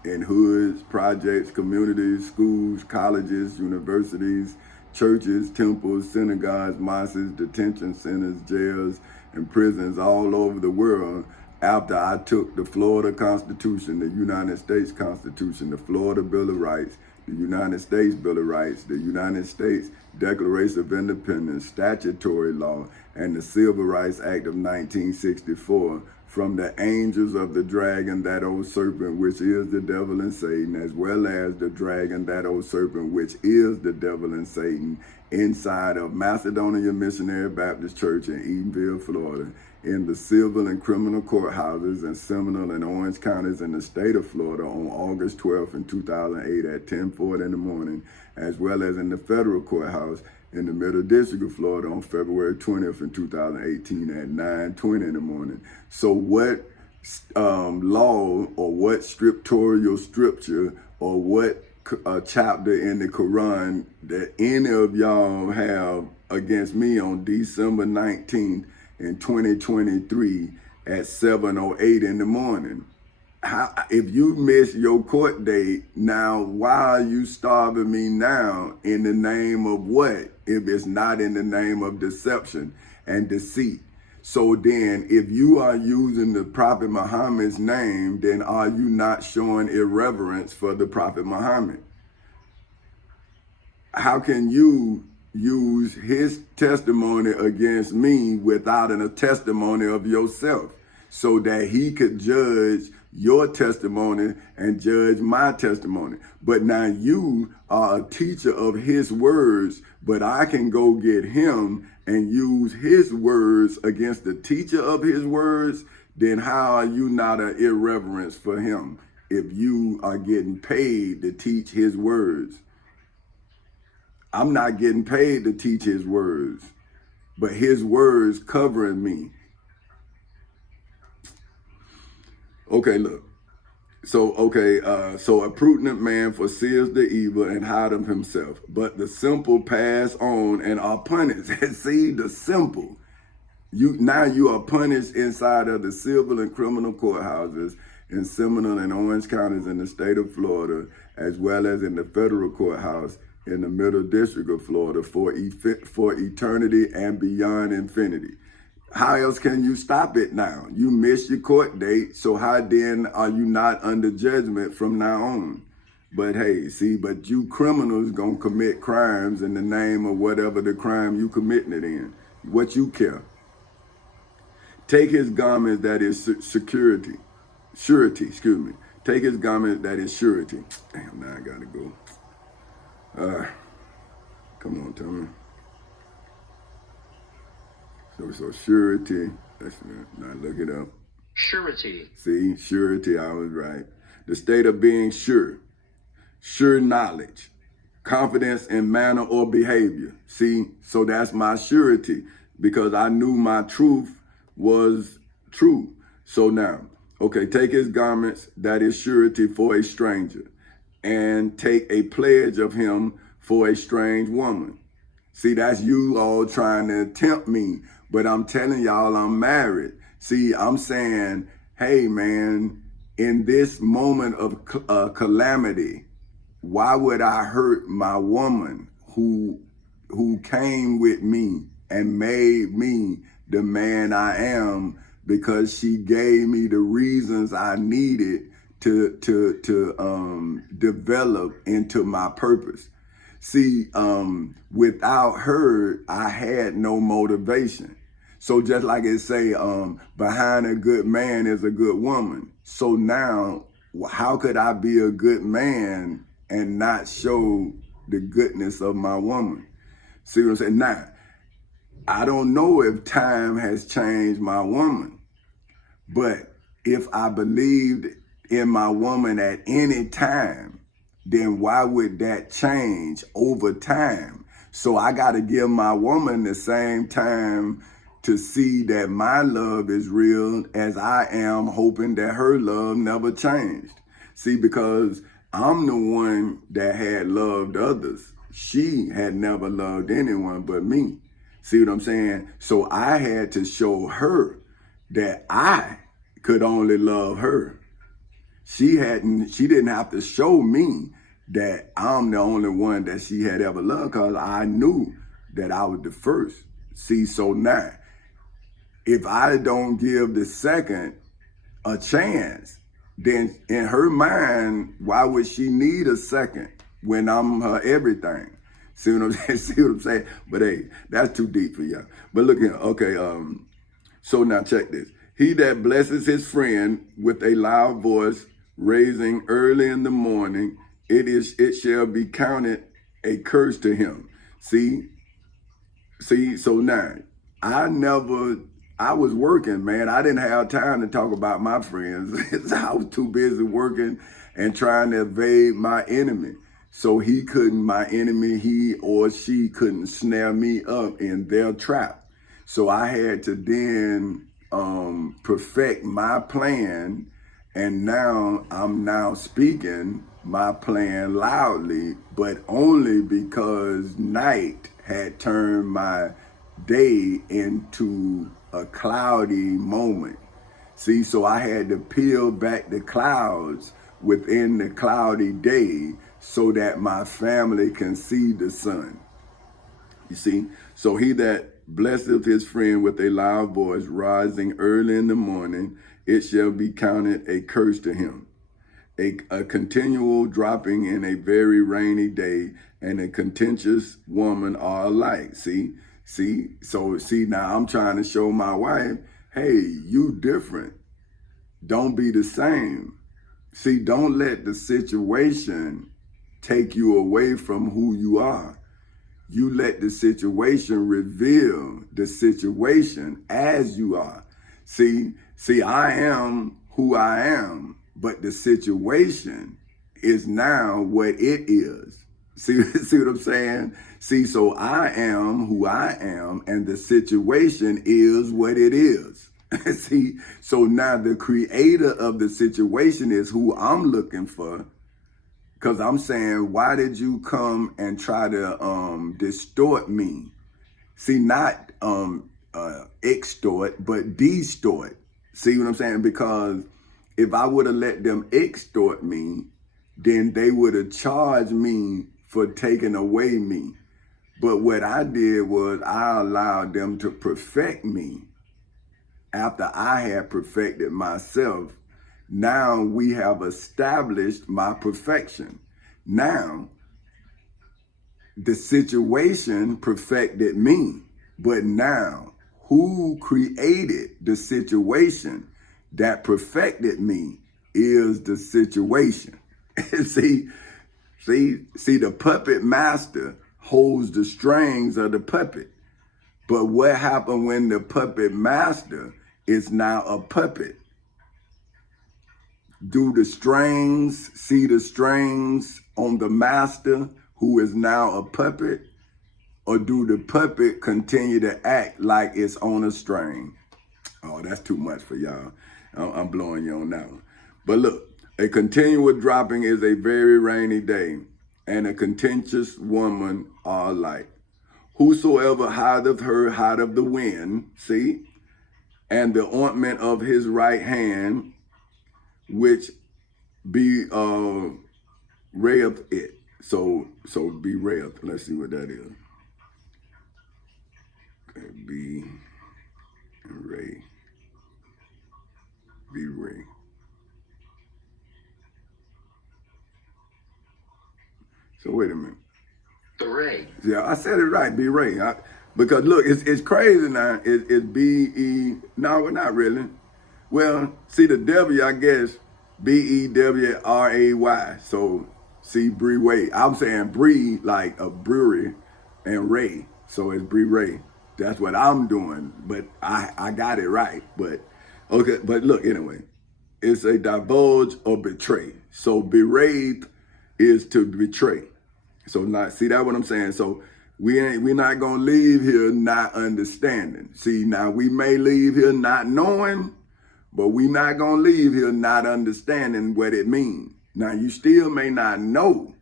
in hoods, projects, communities, schools, colleges, universities, churches, temples, synagogues, mosques, detention centers, jails, and prisons all over the world after I took the Florida Constitution, the United States Constitution, the Florida Bill of Rights, the United States Bill of Rights, the United States Declaration of Independence, statutory law, and the Civil Rights Act of 1964 from the angels of the dragon, that old serpent, which is the devil and Satan, as well as the dragon, that old serpent, which is the devil and Satan, inside of Macedonia Missionary Baptist Church in Edenville, Florida, in the civil and criminal courthouses in Seminole and Orange counties in the state of Florida on August 12th in 2008 at 10:40 in the morning, as well as in the federal courthouse in the Middle District of Florida on February 20th in 2018 at 9:20 in the morning. So what law or what scriptural scripture or what chapter in the Quran that any of y'all have against me on December 19th in 2023 at 7:08 in the morning? If you miss your court date, now why are you starving me now? In the name of what? If it's not in the name of deception and deceit. So then if you are using the Prophet Muhammad's name, then are you not showing irreverence for the Prophet Muhammad? How can you use his testimony against me without a testimony of yourself, so that he could judge your testimony and judge my testimony? But now you are a teacher of his words, but I can go get him and use his words against the teacher of his words. Then how are you not an irreverence for him if you are getting paid to teach his words? I'm not getting paid to teach his words, but his words covering me. Okay, look. So a prudent man foresees the evil and hide of himself, but the simple pass on and are punished. See, the simple. You are punished inside of the civil and criminal courthouses in Seminole and Orange counties in the state of Florida, as well as in the federal courthouse in the Middle District of Florida for eternity and beyond infinity. How else can you stop it now? You missed your court date, so how then are you not under judgment from now on? But hey, see, but you criminals gonna commit crimes in the name of whatever the crime you committing it in. What you care? Take his garment that is surety, excuse me. Take his garment that is surety. Damn, now I gotta go. Come on, tell me. So surety, let's not look it up. Surety. See, surety, I was right. The state of being sure knowledge, confidence in manner or behavior. See, so that's my surety because I knew my truth was true. So now, okay, take his garments, that is surety for a stranger, and take a pledge of him for a strange woman. See, that's you all trying to tempt me, but I'm telling y'all I'm married. See, I'm saying, hey man, in this moment of calamity, why would I hurt my woman who came with me and made me the man I am because she gave me the reasons I needed to develop into my purpose. See, without her, I had no motivation. So just like it say, behind a good man is a good woman. So now, how could I be a good man and not show the goodness of my woman? See what I'm saying? Now, I don't know if time has changed my woman, but if I believed in my woman at any time, then why would that change over time? So I got to give my woman the same time to see that my love is real as I am hoping that her love never changed. See, because I'm the one that had loved others. She had never loved anyone but me. See what I'm saying? So I had to show her that I could only love her. She didn't have to show me that I'm the only one that she had ever loved because I knew that I was the first. See, so now, if I don't give the second a chance, then in her mind, why would she need a second when I'm her everything? See what I'm saying? See what I'm saying? But hey, that's too deep for y'all. But look here, okay, so now check this. He that blesses his friend with a loud voice, raising early in the morning, it shall be counted a curse to him. See, so now, I was working, man. I didn't have time to talk about my friends. I was too busy working and trying to evade my enemy. So my enemy, he or she couldn't snare me up in their trap. So I had to then perfect my plan. And now I'm speaking my plan loudly, but only because night had turned my day into a cloudy moment. See, so I had to peel back the clouds within the cloudy day so that my family can see the sun. You see, so he that blesseth his friend with a loud voice, rising early in the morning, it shall be counted a curse to him. A continual dropping in a very rainy day and a contentious woman are alike. See, now I'm trying to show my wife, hey, you different. Don't be the same. See, don't let the situation take you away from who you are. You let the situation reveal the situation as you are. See, I am who I am, but the situation is now what it is. See what I'm saying? See, so I am who I am, and the situation is what it is. See, so now the creator of the situation is who I'm looking for. Because I'm saying, why did you come and try to distort me? See, not extort, but distort. See what I'm saying? Because if I would have let them extort me, then they would have charged me for taking away me. But what I did was I allowed them to perfect me. after I had perfected myself, now we have established my perfection. Now, the situation perfected me, but now who created the situation that perfected me is the situation. see, the puppet master holds the strings of the puppet. But what happened when the puppet master is now a puppet? Do the strings see the strings on the master who is now a puppet? Or do the puppet continue to act like it's on a string? Oh, that's too much for y'all. I'm blowing you on that one. But look, a continual dropping is a very rainy day, and a contentious woman are alike. Whosoever hideth her hideth the wind, see, and the ointment of his right hand, which be rayeth it. So be rayeth. Let's see what that is. Okay, be ray. Be ray. So wait a minute. Ray. Yeah, I said it right. Be ray. Because look, it's crazy now. It's B-E. No, we're not really. Well, see the W, I guess, B-E-W-R-A-Y. So see Bree Way. I'm saying Bree like a brewery and Ray. So it's Bree Ray. That's what I'm doing. But I got it right. But okay, but look, anyway. It's a divulge or betray. So berate is to betray. So not see that what I'm saying. So we're not gonna leave here not understanding. See, now we may leave here not knowing, but we not gonna leave here not understanding what it means. Now you still may not know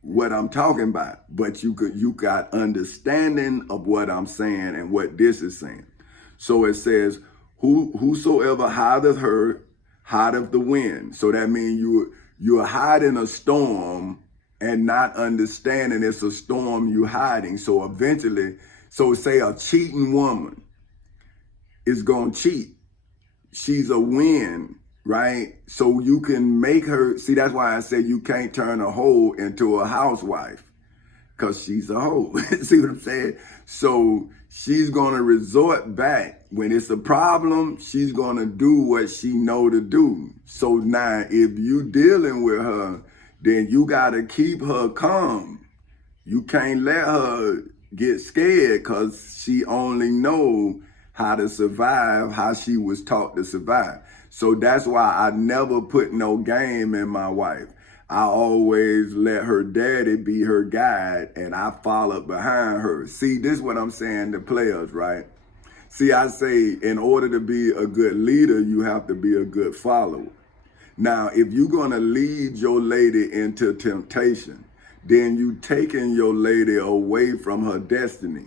what I'm talking about, but you got understanding of what I'm saying and what this is saying. So it says, whosoever hideth her hideth the wind. So that means you're hiding a storm and not understanding it's a storm you're hiding. So eventually, so say a cheating woman is gonna cheat. She's a wind, right? So you can make her, see, that's why I said you can't turn a hoe into a housewife, because she's a hoe. See what I'm saying? So she's gonna resort back. When it's a problem, she's gonna do what she know to do. So now if you dealing with her, then you gotta keep her calm. You can't let her get scared, because she only know how to survive, how she was taught to survive. So that's why I never put no game in my wife. I always let her daddy be her guide, and I followed behind her. See, this is what I'm saying to players, right? See, I say in order to be a good leader, you have to be a good follower. Now, if you're gonna lead your lady into temptation, then you taking your lady away from her destiny.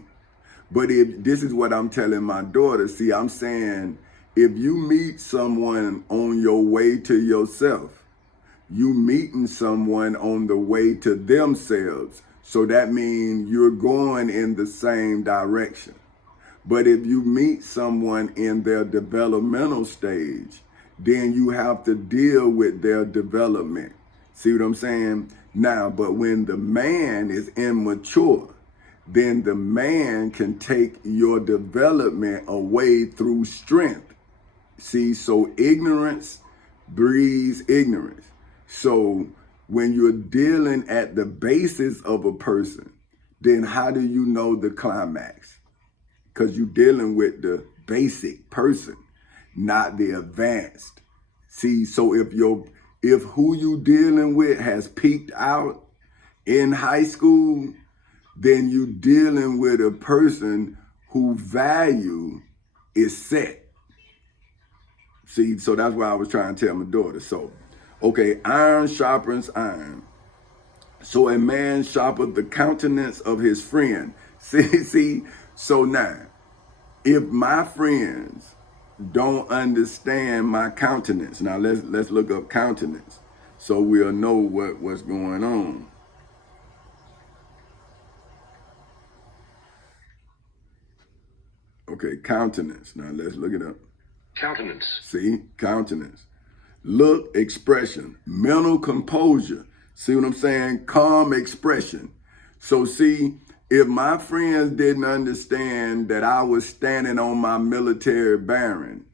But if this is what I'm telling my daughter, see, I'm saying if you meet someone on your way to yourself, you meeting someone on the way to themselves. So that means you're going in the same direction. But if you meet someone in their developmental stage, then you have to deal with their development. See what I'm saying? Now, but when the man is immature, then the man can take your development away through strength. See, so ignorance breeds ignorance. So when you're dealing at the basis of a person, then how do you know the climax? Because you're dealing with the basic person, not the advanced. See, so if who you dealing with has peaked out in high school, then you dealing with a person whose value is set. See, so that's why I was trying to tell my daughter. So, okay, iron sharpens iron. So a man sharpens the countenance of his friend. See, so now, if my friends don't understand my countenance, now let's look up countenance so we'll know what's going on. Okay, countenance. Now let's look it up. Countenance. See, countenance. Look, expression. Mental composure. See what I'm saying? Calm expression. So see, if my friends didn't understand that I was standing on my military bearing,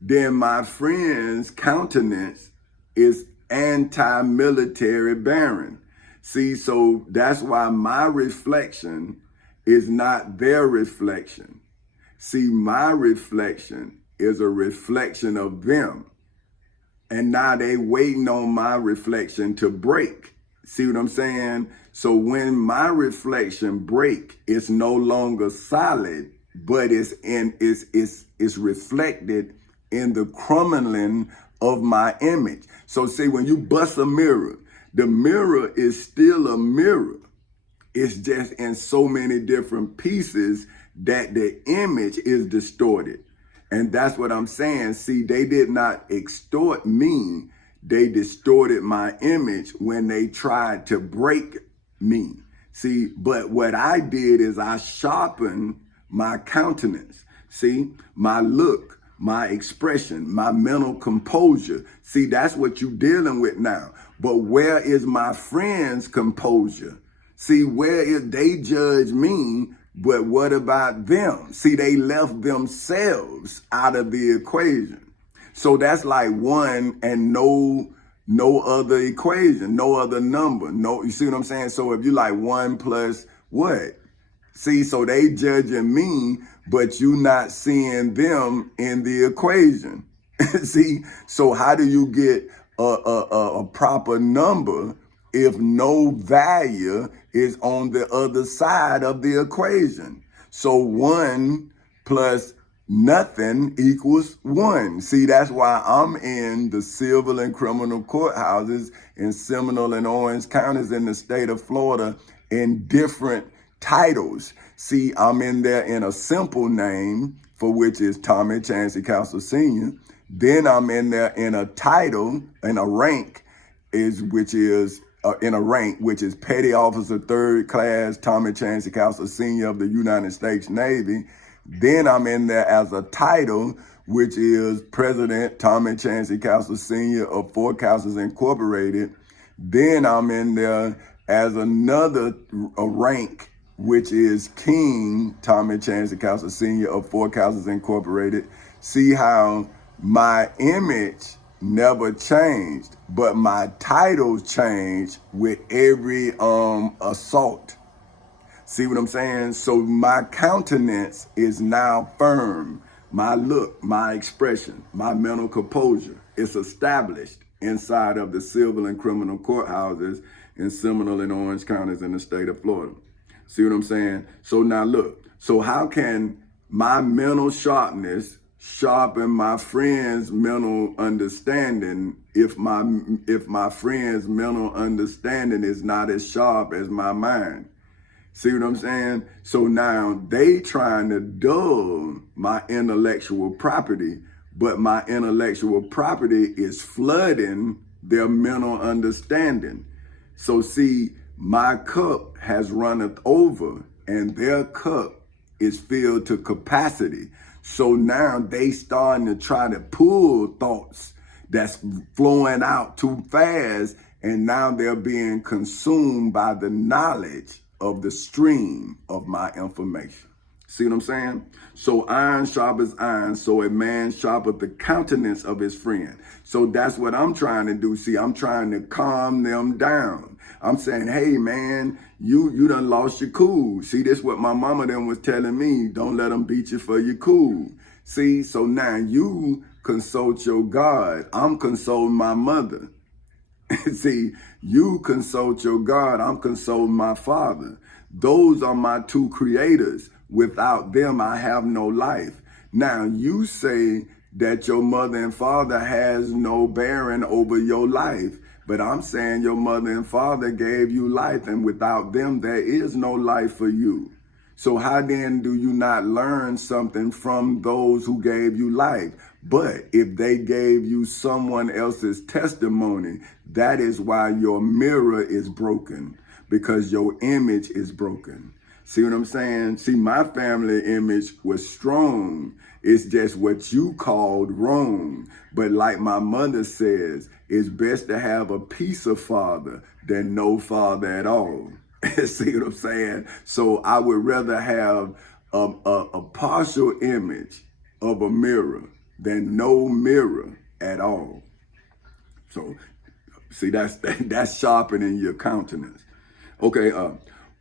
then my friend's countenance is anti-military bearing. See, so that's why my reflection is not their reflection. See, my reflection is a reflection of them. And now they waiting on my reflection to break. See what I'm saying? So when my reflection break, it's no longer solid, but it's reflected in the crumbling of my image. So see, when you bust a mirror, the mirror is still a mirror. It's just in so many different pieces that the image is distorted. And that's what I'm saying. See, they did not extort me. They distorted my image when they tried to break me. See, but what I did is I sharpened my countenance. See, my look, my expression, my mental composure. See, that's what you're dealing with now. But where is my friend's composure? See, where is they judge me, but what about them? See, they left themselves out of the equation. So that's like one and no other equation, no other number. No, you see what I'm saying? So if you like 1 plus what? See, so they judging me, but you not seeing them in the equation. See, so how do you get a proper number if no value is on the other side of the equation? So 1 plus nothing equals 1. See, that's why I'm in the civil and criminal courthouses in Seminole and Orange counties in the state of Florida in different titles. See, I'm in there in a simple name, for which is Tommy Chancey Castle Sr. Then I'm in there in a title, in a rank, which is Petty Officer 3rd Class Tommy Chancey Castle Sr. of the United States Navy. Then I'm in there as a title, which is President Tommy Chancey Castle Sr. of Four Castles Incorporated. Then I'm in there as another rank, which is King Tommy Chancey Castle Sr. of Four Castles Incorporated. See how my image never changed, but my titles changed with every assault. See what I'm saying? So my countenance is now firm. My look, my expression, my mental composure is established inside of the civil and criminal courthouses in Seminole and Orange counties in the state of Florida. See what I'm saying? So now look, so how can my mental sharpness sharpen my friend's mental understanding if my friend's mental understanding is not as sharp as my mind? See what I'm saying? So now they trying to dull my intellectual property, but my intellectual property is flooding their mental understanding. So see, my cup has runneth over and their cup is filled to capacity. So now they starting to try to pull thoughts that's flowing out too fast, and now they're being consumed by the knowledge of the stream of my information. See what I'm saying? So iron sharpens iron, so a man sharpeth the countenance of his friend. So that's what I'm trying to do. See, I'm trying to calm them down. I'm saying, hey man, you done lost your cool. See, this what my mama then was telling me. Don't let them beat you for your cool. See, so now you consult your God. I'm consoling my mother. See, you consult your God, I'm consoling my Father. Those are my two creators. Without them, I have no life. Now, you say that your mother and father has no bearing over your life, but I'm saying your mother and father gave you life, and without them, there is no life for you. So how then do you not learn something from those who gave you life? But if they gave you someone else's testimony, that is why your mirror is broken, because your image is broken. See what I'm saying? See, my family image was strong. It's just what you called wrong. But like my mother says, it's best to have a piece of father than no father at all. See what I'm saying? So I would rather have a partial image of a mirror than no mirror at all. So see, that's sharpening your countenance. Okay,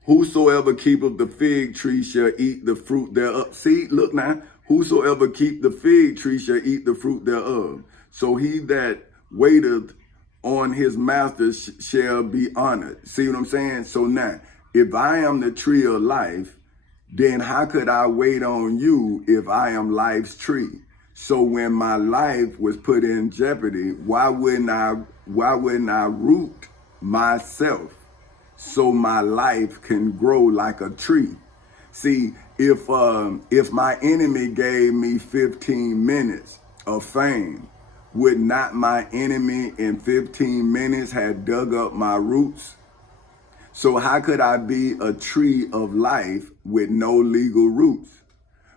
whosoever keepeth the fig tree shall eat the fruit thereof. See, look now, whosoever keep the fig tree shall eat the fruit thereof. So he that waiteth on his master shall be honored. See what I'm saying? So now, if I am the tree of life, then how could I wait on you if I am life's tree? So when my life was put in jeopardy, why wouldn't I root myself so my life can grow like a tree? See, if my enemy gave me 15 minutes of fame, would not my enemy in 15 minutes have dug up my roots? So how could I be a tree of life with no legal roots?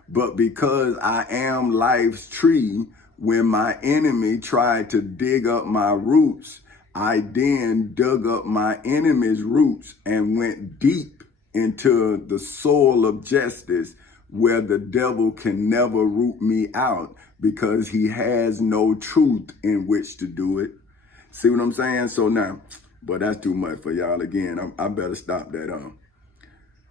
But because I am life's tree, when my enemy tried to dig up my roots, I then dug up my enemy's roots and went deep into the soil of justice where the devil can never root me out because he has no truth in which to do it. See what I'm saying? So now, but that's too much for y'all. Again, I better stop that.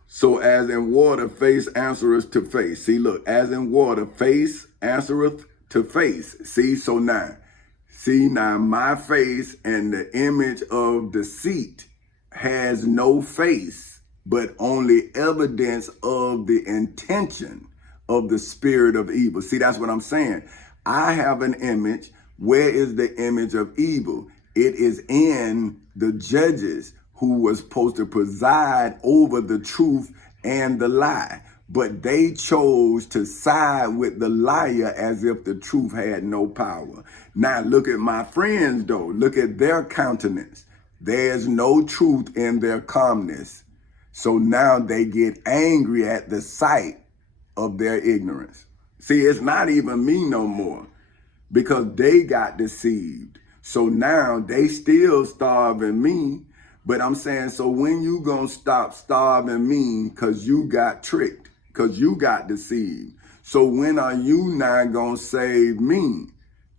So as in water, face answereth to face. See, look, as in water, face answereth to face. See, so now, my face and the image of deceit has no face, but only evidence of the intention of the spirit of evil. See, that's what I'm saying. I have an image. Where is the image of evil? It is in the judges who was supposed to preside over the truth and the lie. But they chose to side with the liar as if the truth had no power. Now look at my friends though. Look at their countenance. There's no truth in their calmness. So now they get angry at the sight of their ignorance. See, it's not even me no more because they got deceived. So now they still starving me. But I'm saying, so when you gonna stop starving me because you got tricked, because you got deceived? So when are you not gonna save me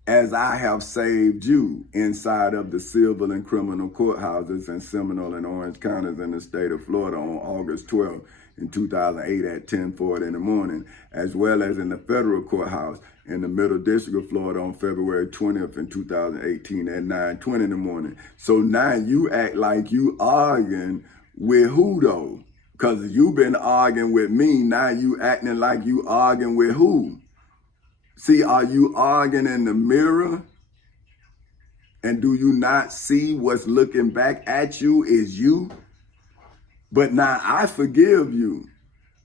as I have saved you inside of the civil and criminal courthouses in Seminole and Orange counties in the state of Florida on August 12th in 2008 at 10:40 in the morning, as well as in the federal courthouse in the Middle District of Florida on February 20th in 2018 at 9:20 in the morning. So now you act like you arguing with who though? Because you've been arguing with me, now you acting like you arguing with who? See, are you arguing in the mirror? And do you not see what's looking back at you is you? But now I forgive you.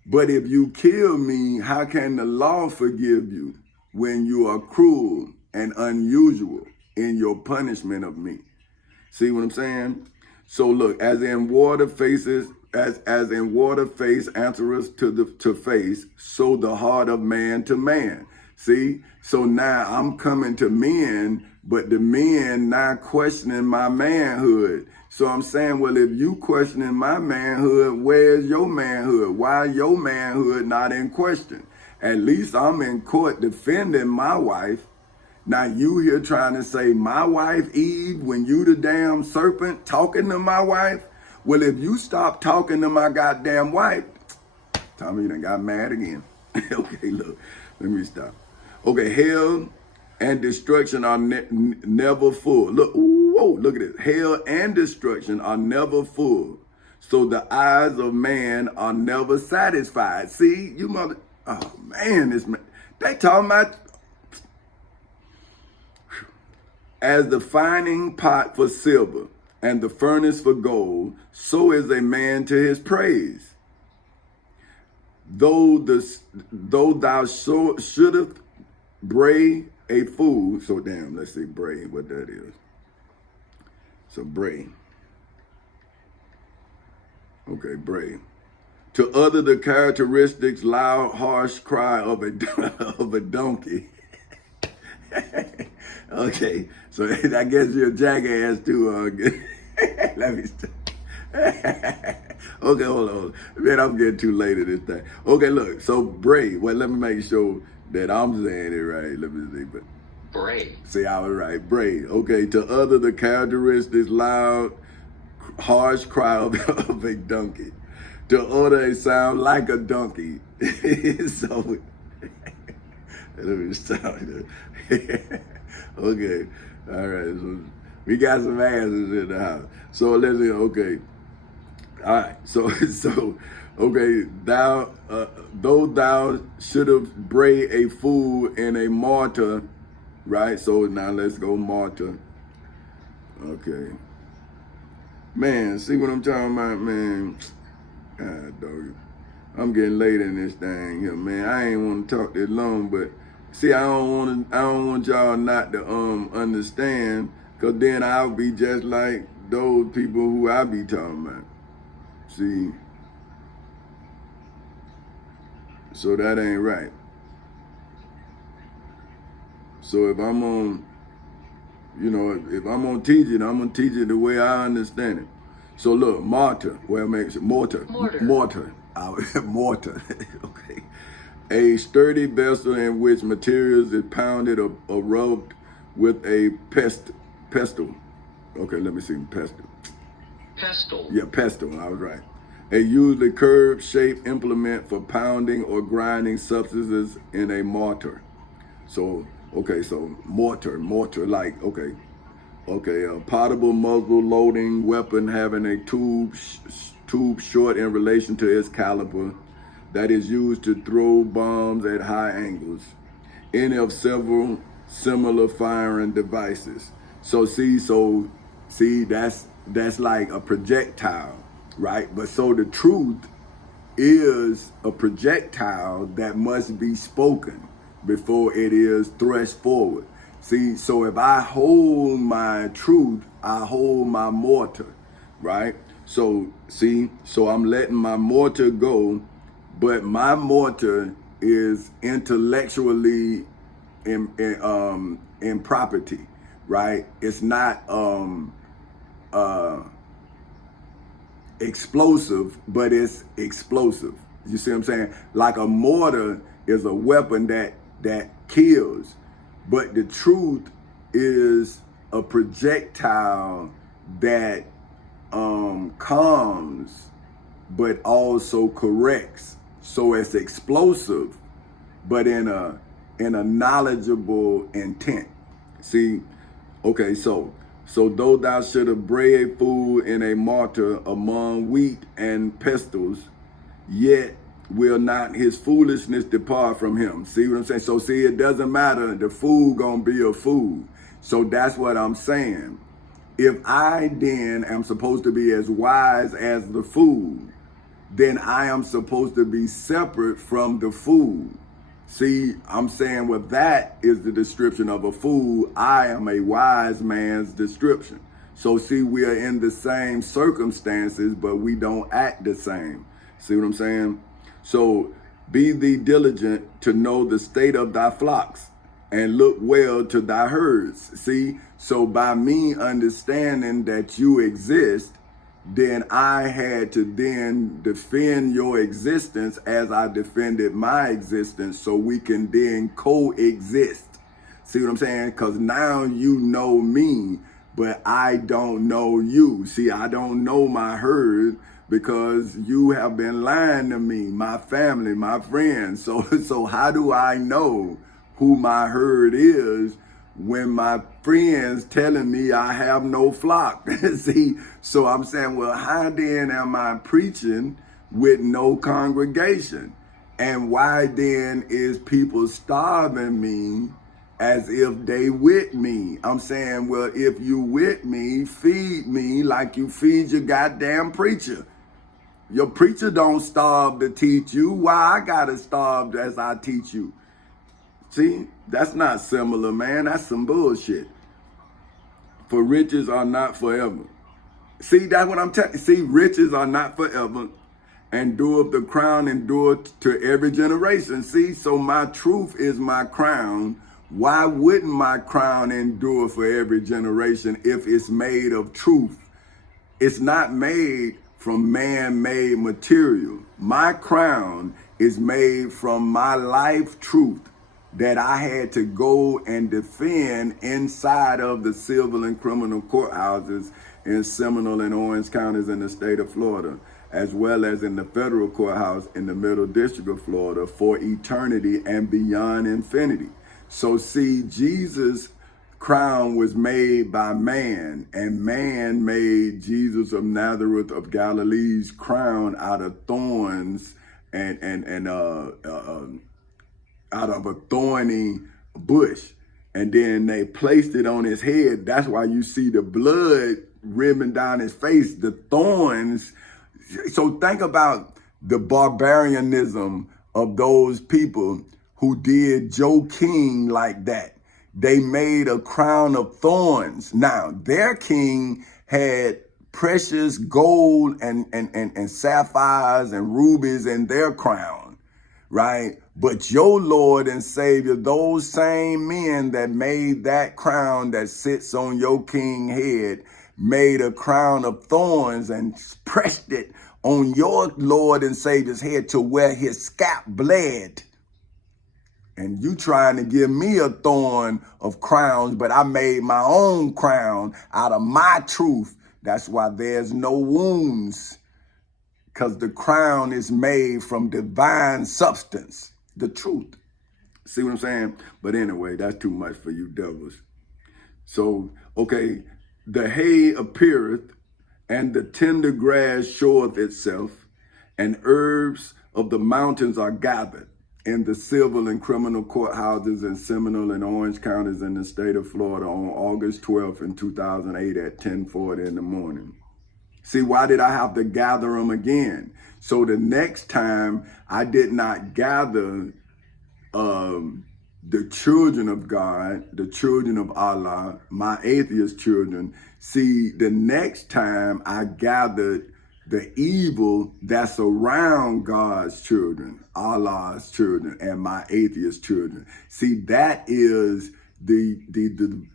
But if you kill me, how can the law forgive you when you are cruel and unusual in your punishment of me? See what I'm saying? So look, as in water faces, as in water face answereth to face, so the heart of man to man. See? So now I'm coming to men, but the men not questioning my manhood. So I'm saying, well, if you questioning my manhood, where's your manhood? Why your manhood not in question? At least I'm in court defending my wife. Now you here trying to say my wife Eve when you the damn serpent talking to my wife? Well, if you stop talking to my goddamn wife, Tommy, you done got mad again. Okay, look, let me stop. Okay, hell and destruction are never full. Look, ooh, whoa, look at this. Hell and destruction are never full. So the eyes of man are never satisfied. See, you mother, oh man, this man, they talking about as the fining pot for silver and the furnace for gold, so is a man to his praise. Though thou shouldest bray a fool, so damn, let's see bray, what that is. So bray. Okay, bray. To utter the characteristics, loud, harsh cry of a of a donkey. Okay, so I guess you're a jackass too. Let me stop. Okay, hold on. Man, I'm getting too late at this thing. Okay, look. So Bray. Well, let me make sure that I'm saying it right. Let me see. But Bray. See, I was right. Bray. Okay, to utter the characteristics, loud, harsh cry of a donkey. To utter a sound like a donkey. So, let me stop. Okay. All right. So we got some answers in the house. So let's see. Okay. All right. So okay. Though thou shouldst bray a fool in a martyr, right? So now let's go martyr. Okay. Man, see what I'm talking about, man? God, dog. I'm getting late in this thing here, man. I ain't want to talk this long, but see, I don't want y'all not to understand, cause then I'll be just like those people who I be talking about. See, so that ain't right. So if I'm on, if I'm gonna teach it, I'm gonna teach it the way I understand it. So look, mortar. Well, makes it mortar. Mortar. Mortar. Okay. A sturdy vessel in which materials is pounded or rubbed with a pestle. Okay, let me see. Pestle. Pestle. Yeah, pestle. I was right. A usually curved-shaped implement for pounding or grinding substances in a mortar. So, okay, so mortar, like, okay, a potable muzzle loading weapon having a tube short in relation to its caliber that is used to throw bombs at high angles. Any of several similar firing devices. So see, that's like a projectile, right? But so the truth is a projectile that must be spoken before it is thrust forward. See, so if I hold my truth, I hold my mortar, right? So see, so I'm letting my mortar go, but my mortar is intellectually in property, right? It's not explosive, but it's explosive. You see what I'm saying? Like a mortar is a weapon that kills, but the truth is a projectile that calms, but also corrects. So it's explosive, but in a knowledgeable intent. See, okay, so though thou shouldst bray a fool in a mortar among wheat and pestles, yet will not his foolishness depart from him. See what I'm saying? So see, it doesn't matter. The fool gonna be a fool. So that's what I'm saying. If I then am supposed to be as wise as the fool, then I am supposed to be separate from the fool. See, I'm saying, well, that is the description of a fool. I am a wise man's description. So see, we are in the same circumstances, but we don't act the same. See what I'm saying? So be thee diligent to know the state of thy flocks and look well to thy herds. See, so by me understanding that you exist, then I had to then defend your existence as I defended my existence, so we can then coexist. See what I'm saying? Because now you know me, but I don't know you. See, I don't know my herd because you have been lying to me, my family, my friends. So how do I know who my herd is when my friends telling me I have no flock? See, so I'm saying, well, how then am I preaching with no congregation? And why then is people starving me as if they with me? I'm saying, well, if you with me, feed me like you feed your goddamn preacher. Your preacher don't starve to teach you. Why I gotta starve as I teach you? See, that's not similar, man. That's some bullshit. For riches are not forever. See, that's what I'm telling you. See, riches are not forever. and doeth the crown endureth to every generation. See, so my truth is my crown. Why wouldn't my crown endure for every generation if it's made of truth? It's not made from man-made material. My crown is made from my life truth that I had to go and defend inside of the civil and criminal courthouses in Seminole and Orange counties in the state of Florida, as well as in the federal courthouse in the Middle District of Florida for eternity and beyond infinity. So see, Jesus' crown was made by man, and man made Jesus of Nazareth of Galilee's crown out of thorns and out of a thorny bush. And then they placed it on his head. That's why you see the blood ribbon down his face, the thorns. So think about the barbarianism of those people who did Joe King like that. They made a crown of thorns. Now, their king had precious gold and sapphires and rubies in their crown, right? But your Lord and Savior, those same men that made that crown that sits on your king head, made a crown of thorns and pressed it on your Lord and Savior's head to where his scalp bled. And you trying to give me a thorn of crowns, but I made my own crown out of my truth. That's why there's no wounds, because the crown is made from divine substance, the truth. See what I'm saying? But anyway, that's too much for you devils. So, okay, the hay appeareth, and the tender grass showeth itself, and herbs of the mountains are gathered in the civil and criminal courthouses in Seminole and Orange counties in the state of Florida on August 12th in 2008 at 10:40 in the morning. See, why did I have to gather them again? So the next time I did not gather the children of God, the children of Allah, my atheist children. See, the next time I gathered the evil that's around God's children, Allah's children, and my atheist children. See, that is the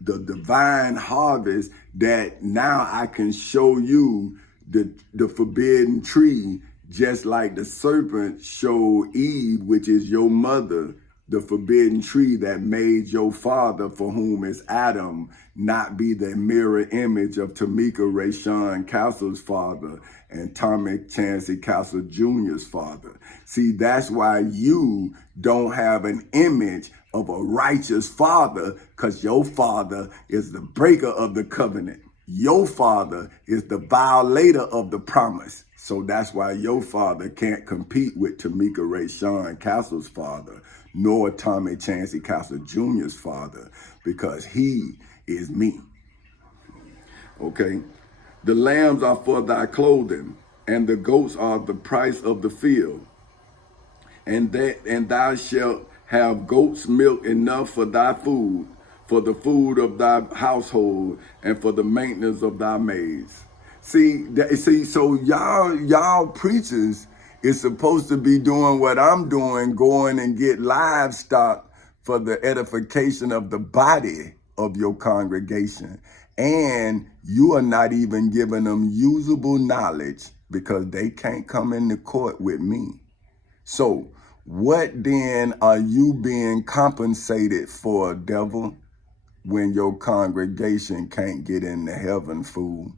divine harvest that now I can show you the forbidden tree, just like the serpent showed Eve, which is your mother, the forbidden tree that made your father, for whom is Adam, not be the mirror image of Tamika Rayshawn Castle's father and Tommy Chancey Castle Jr.'s father. See, that's why you don't have an image of a righteous father, because your father is the breaker of the covenant. Your father is the violator of the promise. So that's why your father can't compete with Tamika Rayshawn Castle's father, nor Tommy Chancey Castle Jr.'s father, because he is me. Okay? The lambs are for thy clothing, and the goats are the price of the field. And thou shalt have goat's milk enough for thy food, for the food of thy household, and for the maintenance of thy maids. See, so y'all preachers is supposed to be doing what I'm doing, going and get livestock for the edification of the body of your congregation. And you are not even giving them usable knowledge, because they can't come into court with me. So what then are you being compensated for, devil, when your congregation can't get into heaven, fool?